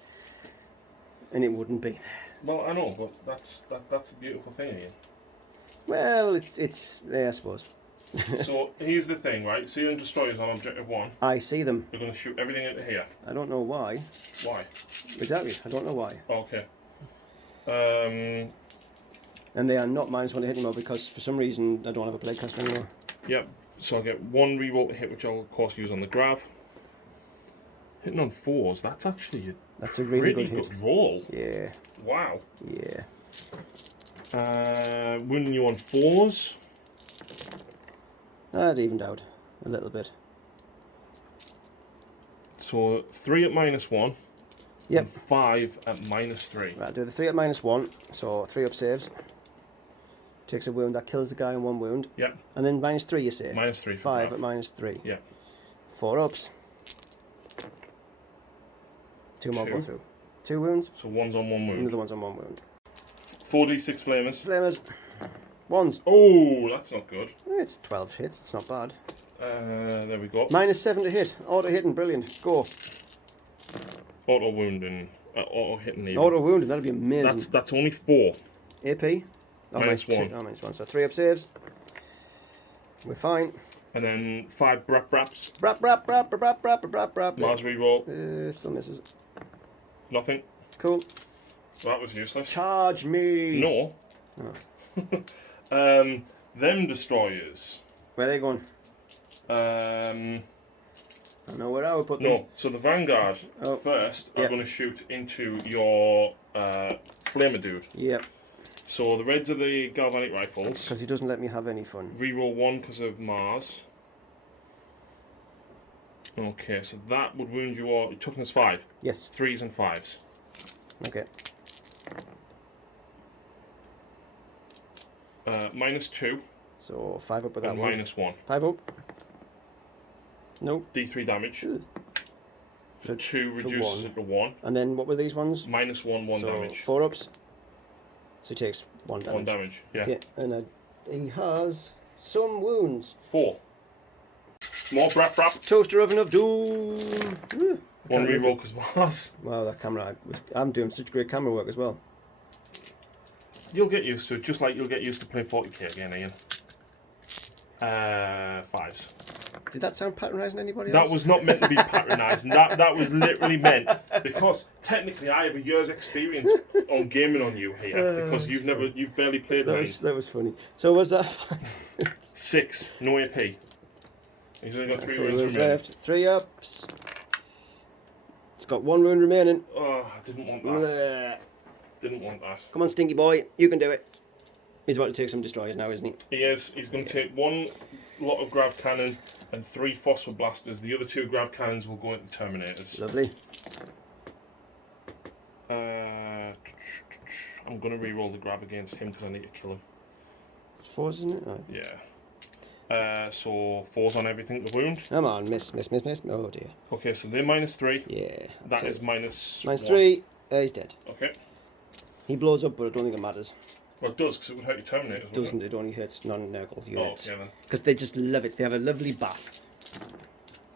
and it wouldn't be there. Well, I know, but that's a beautiful thing, Ian. Well, it's yeah, I suppose. So here's the thing, right? See them destroyers on objective 1. I see them. They're going to shoot everything into here. I don't know why. Why? Exactly. I don't know why. Oh, okay. And they are not -1 to hit anymore because for some reason I don't have a blade caster anymore. Yep. So I get 1 reroll to hit, which I'll of course use on the graph. Hitting on 4s. That's actually that's a really good hit. Roll. Yeah. Wow. Yeah. Wounding you on 4s. That evened out a little bit. So 3 at -1. Yep. And 5 at -3. Right, I'll do the 3 at -1. So 3-up saves. Takes a wound that kills the guy in 1 wound. Yep. And then -3 you say. -3. 5 at -3. Yeah. 4-ups. 2 more go through. 2 wounds. So 1's on 1 wound. Another one's on 1 wound. 4d6 flamers. Flamers. 1s. Oh, that's not good. It's 12 hits. It's not bad. There we go. -7 to hit. Auto hitting. Brilliant. Go. Auto wounding. Auto hitting. Even. Auto wounding. That'd be amazing. That's only 4. AP. Oh, -1. Oh, -1. So 3-up saves. We're fine. And then 5 braps. Brap. Mars reroll. Still misses. Nothing. Cool. So that was useless. Charge me. No. Oh. Them destroyers. Where are they going? I know where I would put them. No. So the Vanguard first are going to shoot into your Flamer dude. Yep. So the reds are the galvanic rifles. Because he doesn't let me have any fun. Reroll 1 because of Mars. Okay, so that would wound you all. Toughness 5. Yes. 3s and 5s. Okay. -2. So 5 up with that and one. -1. 5 up. Nope. D3 damage. For 2 for reduces 1. it to 1. And then what were these ones? -1, 1 so damage. 4 ups. So he takes 1 damage. 1 damage, yeah. Yeah, and he has some wounds. 4. More brap. Toaster oven of doom. 1 reroll because Mars. Wow, that camera. I'm doing such great camera work as well. You'll get used to it, just like you'll get used to playing 40k again, Ian. 5s. Did that sound patronising to anybody else? That was not meant to be patronising. that was literally meant because technically I have a year's experience on gaming on you here because you've barely played me. That was funny. So was that 5? 6. No AP. He's only got 3 wounds remaining. left. 3 ups. It's got 1 wound remaining. Oh, I didn't want that. Didn't want that. Come on, stinky boy. You can do it. He's about to take some destroyers now, isn't he? He is. He's going to take 1 lot of grav cannon and 3 phosphor blasters. The other 2 grav cannons will go into the Terminators. Lovely. I'm going to re-roll the grav against him because I need to kill him. It's 4s, isn't it? Oh. Yeah. So 4s on everything to wound. Come on, miss. Oh dear. Okay, so they're -3. Yeah. That is -1. -3. He's dead. Okay. He blows up, but I don't think it matters. Well, it does, because it would hurt your Terminators. It doesn't. It only hurts non-Nurgle units. Oh, okay then. Because they just love it. They have a lovely bath.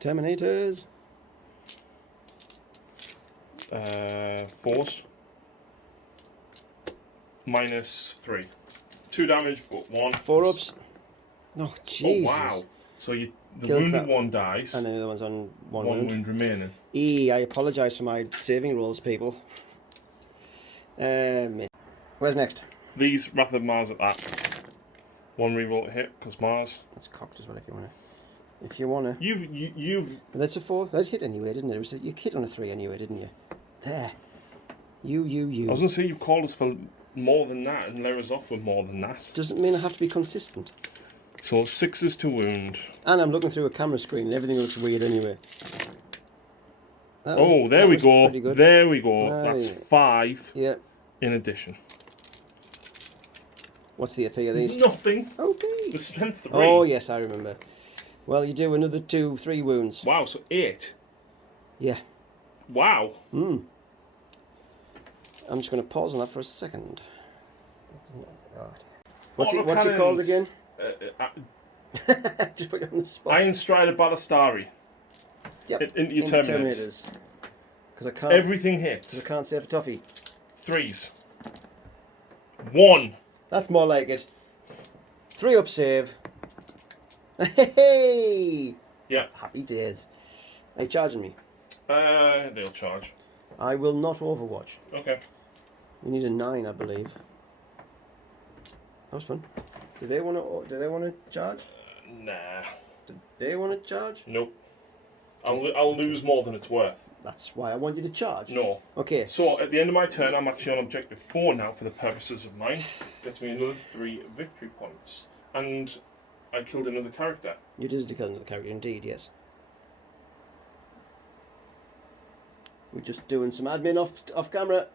Terminators. 4s. -3. 2 damage, but 1. 4 ups. Oh, Jesus. Oh, wow. So the Kills wounded that. one dies. And then the other one's on 1 1 wound. wound remaining. I apologise for my saving rolls, people. Where's next? These Wrath of Mars at that. 1 reroll to hit, because Mars. That's cocked as well if you want to. If you want to. You've... But that's a 4. That's hit anyway, didn't it? You hit on a 3 anyway, didn't you? There. You. I was going to say you called us for more than that and let us off with more than that. Doesn't mean I have to be consistent. So 6s to wound. And I'm looking through a camera screen and everything looks weird anyway. There we go. There we go. That's 5 in addition. What's the AP of these? Nothing. Okay. The strength 3. Oh, yes, I remember. Well, you do another 2, 3 wounds. Wow, so 8. Yeah. Wow. I'm just going to pause on that for a second. What's it called again? Just put it on the spot. Iron Strider Ballistari. Yep. Into your Terminators. Because I can't. Everything hits. Because I can't save a toffee. 3s. 1. That's more like it. 3 up save. Hey! Yeah. Happy days. Are you charging me? They'll charge. I will not overwatch. Okay. We need a 9, I believe. That was fun. Do they want to charge? Nah. Do they want to charge? Nope. I'll lose more than it's worth. That's why I want you to charge. No. Okay. So at the end of my turn, I'm actually on objective 4 now for the purposes of mine. Gets me another 3 victory points. And I killed another character. You did kill another character, indeed, yes. We're just doing some admin off camera.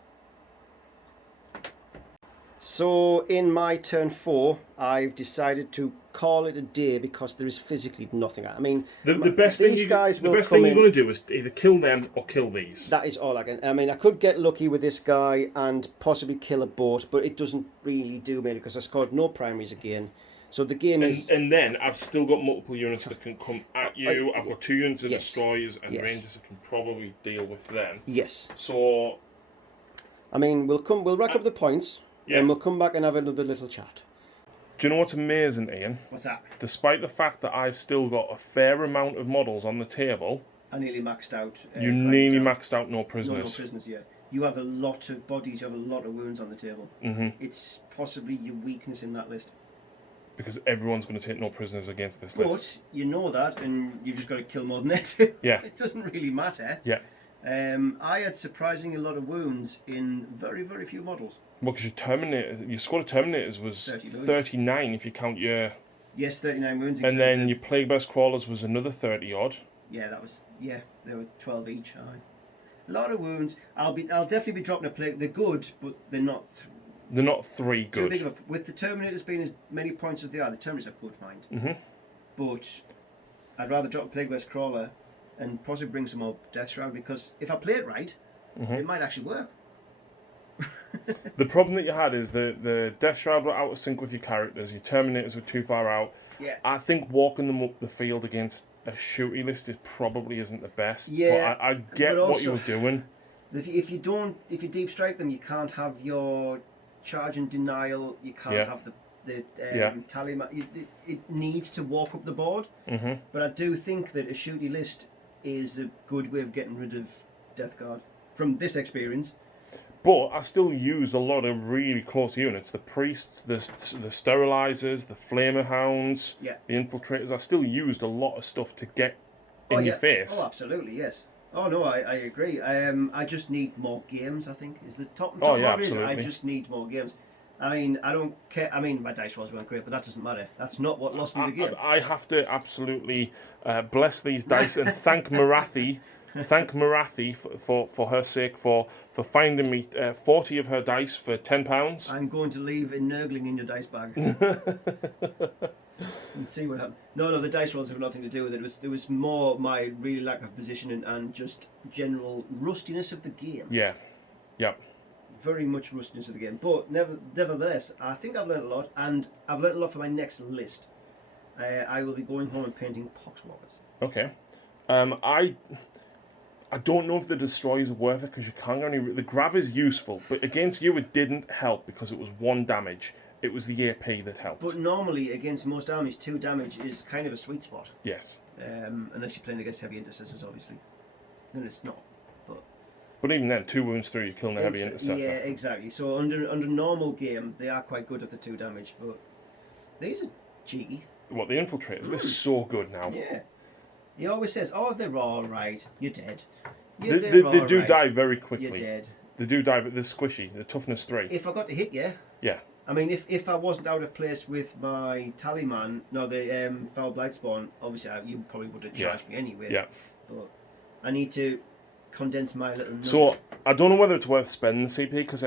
So in my turn 4, I've decided to call it a day because there is physically nothing. I mean, the best thing you're going to do is either kill them or kill these. That is all I can. I mean, I could get lucky with this guy and possibly kill a boat, but it doesn't really do me because I scored no primaries again. So the game is... And then I've still got multiple units that can come at you. I've got 2 units of destroyers and rangers that can probably deal with them. Yes. So... I mean, we'll rack up the points. Yeah. And we'll come back and have another little chat. Do you know what's amazing, Ian? What's that? Despite the fact that I've still got a fair amount of models on the table... I nearly maxed out... you nearly maxed out no prisoners. No prisoners, yeah. You have a lot of bodies, you have a lot of wounds on the table. Mm-hmm. It's possibly your weakness in that list. Because everyone's going to take no prisoners against this list. But you know that, and you've just got to kill more than that. Yeah. It doesn't really matter. Yeah. I had surprisingly a lot of wounds in very, very few models. Well, because your squad of Terminators was 39 if you count your... Yes, 39 wounds. And then your Plague Burst Crawlers was another 30 odd. Yeah, they were 12 each. Aye. A lot of wounds. I'll definitely be dropping a plague. They're good, but they're not. They're not 3 good. Too big of with the Terminators being as many points as they are, the Terminators are good, mind. Mm-hmm. But I'd rather drop a Plague West Crawler and possibly bring some more Death Shroud, because if I play it right, it might actually work. The problem that you had is the Death Shroud were out of sync with your characters. Your Terminators were too far out. Yeah. I think walking them up the field against a shooty list probably isn't the best. Yeah. But I get also, what you were doing. If you deep strike them, you can't have your charge and denial. You can't have the tally. It needs to walk up the board. Mm-hmm. But I do think that a shooty list is a good way of getting rid of Deathguard from this experience. But I still used a lot of really close units. The Priests, the Sterilizers, the Flamer Hounds, the Infiltrators. I still used a lot of stuff to get in your face. Oh, absolutely, yes. Oh, no, I agree. I just need more games, I think, is the top absolutely. I just need more games. I mean, I don't care. I mean, my dice rolls weren't great, but that doesn't matter. That's not what lost me the game. I have to absolutely bless these dice and thank Marathi. Thank Marathi for her sake for finding me 40 of her dice for £10. I'm going to leave a nurgling in your dice bag and see what happens. No, the dice rolls have nothing to do with it. It was more my really lack of positioning and just general rustiness of the game. Yeah, yeah. Very much rustiness of the game. But nevertheless, I think I've learned a lot, and I've learned a lot for my next list. I will be going home and painting Poxwalkers. Okay. I don't know if the Destroyers are worth it, because you can't go any... The Grav is useful, but against you it didn't help because it was 1 damage. It was the AP that helped. But normally, against most armies, 2 damage is kind of a sweet spot. Yes. Unless you're playing against heavy intercessors, obviously. Then it's not. But even then, 2 wounds through, you're killing a heavy intercessor. Yeah, exactly. So under normal game, they are quite good at the 2 damage, but these are cheeky. What, the Infiltrators? They're so good now. Yeah. He always says, "Oh, they're all right. You're dead." They do die very quickly. You're dead. They do die, but they're squishy. They're toughness 3. If I got to hit you, I mean, if I wasn't out of place with my Tallyman, the Foul Blightspawn, obviously you probably would have charged me anyway. Yeah. But I need to condense my little nudge. So I don't know whether it's worth spending the CP, because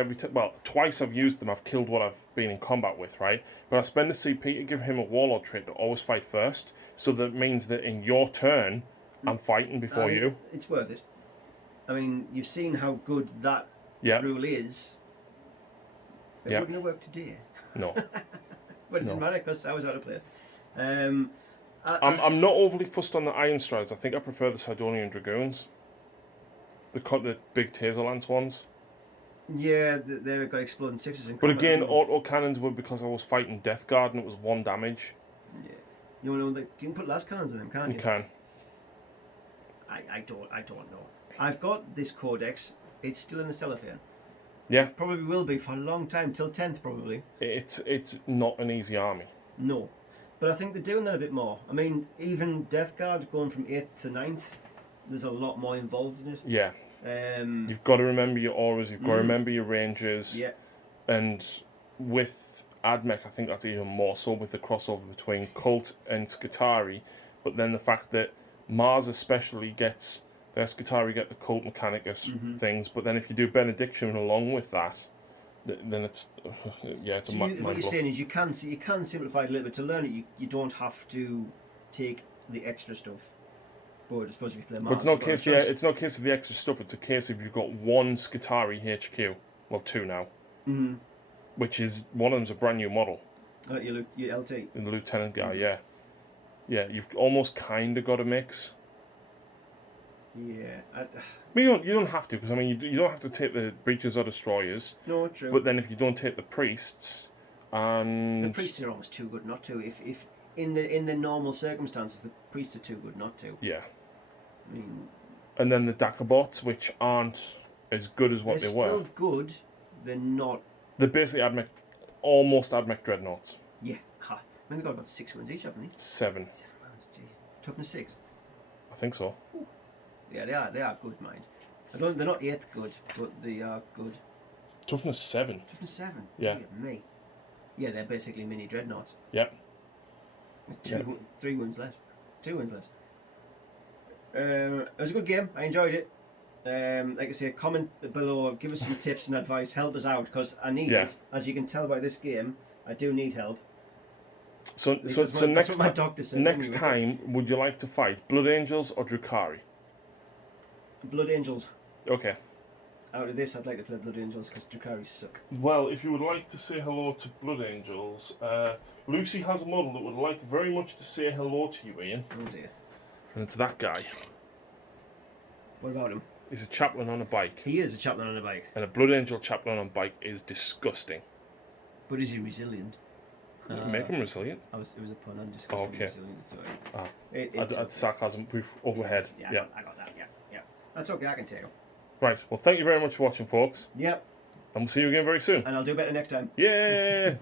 twice I've used them, I've killed what I've been in combat with, right? But I spend the CP to give him a Warlord trait to always fight first, so that means that in your turn, I'm fighting before you. It's worth it. I mean, you've seen how good that rule is. It wouldn't have worked today. No. But it didn't matter, because I was out of place. I'm not overly fussed on the Iron Strides. I think I prefer the Sidonian Dragoons. The big Taser Lance ones. Yeah, they've got exploding 6s in But again, auto cannons were because I was fighting Deathguard and it was 1 damage. Yeah. You can put las cannons in them, can't you? You can. I don't know. I've got this Codex. It's still in the cellophane. Yeah. It probably will be for a long time, till 10th probably. It's not an easy army. No. But I think they're doing that a bit more. I mean, even Deathguard going from 8th to 9th, there's a lot more involved in it. Yeah. You've got to remember your auras, you've got to remember your ranges. Yeah. And with Admech, I think that's even more so, with the crossover between Cult and Skitarii. But then the fact that Mars especially gets... Their Skitarii get the Cult Mechanicus things, but then if you do Benediction along with that, then it's... it's so what you're saying is you can simplify it a little bit. To learn it, you don't have to take the extra stuff. But I suppose if you play Mars... But it's not a case of the extra stuff, it's a case of you've got 1 Skitarii HQ. Well, 2 now. Mm-hmm. Which is... One of them's a brand new model. Your LT? The Lieutenant guy, yeah. Yeah, you've almost kind of got a mix. Yeah. But you don't have to, because I mean, you don't have to take the Breachers or Destroyers. No, true. But then if you don't take the Priests, and... The Priests are almost too good not to. If in the normal circumstances, the Priests are too good not to. Yeah. I mean... And then the Dakabots, which aren't as good as what they were. They're still good, they're not... They're basically almost Admech Dreadnoughts. Yeah. Ha. I mean, they've got about 6 wounds each, haven't they? 7. 7 wounds, gee. Toughness 6? I think so. Ooh. Yeah, they are good, mind. They're not 8th good, but they are good. Toughness 7. Toughness 7? Yeah. Dear me. Yeah, they're basically mini dreadnoughts. Yeah. 3 wounds less. 2 wounds less. It was a good game. I enjoyed it. Like I say, comment below, give us some tips and advice, help us out, because I need it. As you can tell by this game, I do need help. So next my doctor says. Next time, would you like to fight Blood Angels or Drukhari? Blood Angels. Okay. Out of this, I'd like to play Blood Angels because Drukhari suck. Well, if you would like to say hello to Blood Angels, Lucy has a model that would like very much to say hello to you, Ian. Oh dear. And it's that guy. What about him? He's a chaplain on a bike. He is a chaplain on a bike. And a Blood Angel chaplain on a bike is disgusting. But is he resilient? Make him resilient. It was a pun. I'm discussing resilient. Sorry. Sarcasm. We've overhead. Yeah. I got that. Yeah. That's okay. I can take him. Right. Well, thank you very much for watching, folks. Yep. And we'll see you again very soon. And I'll do better next time. Yeah.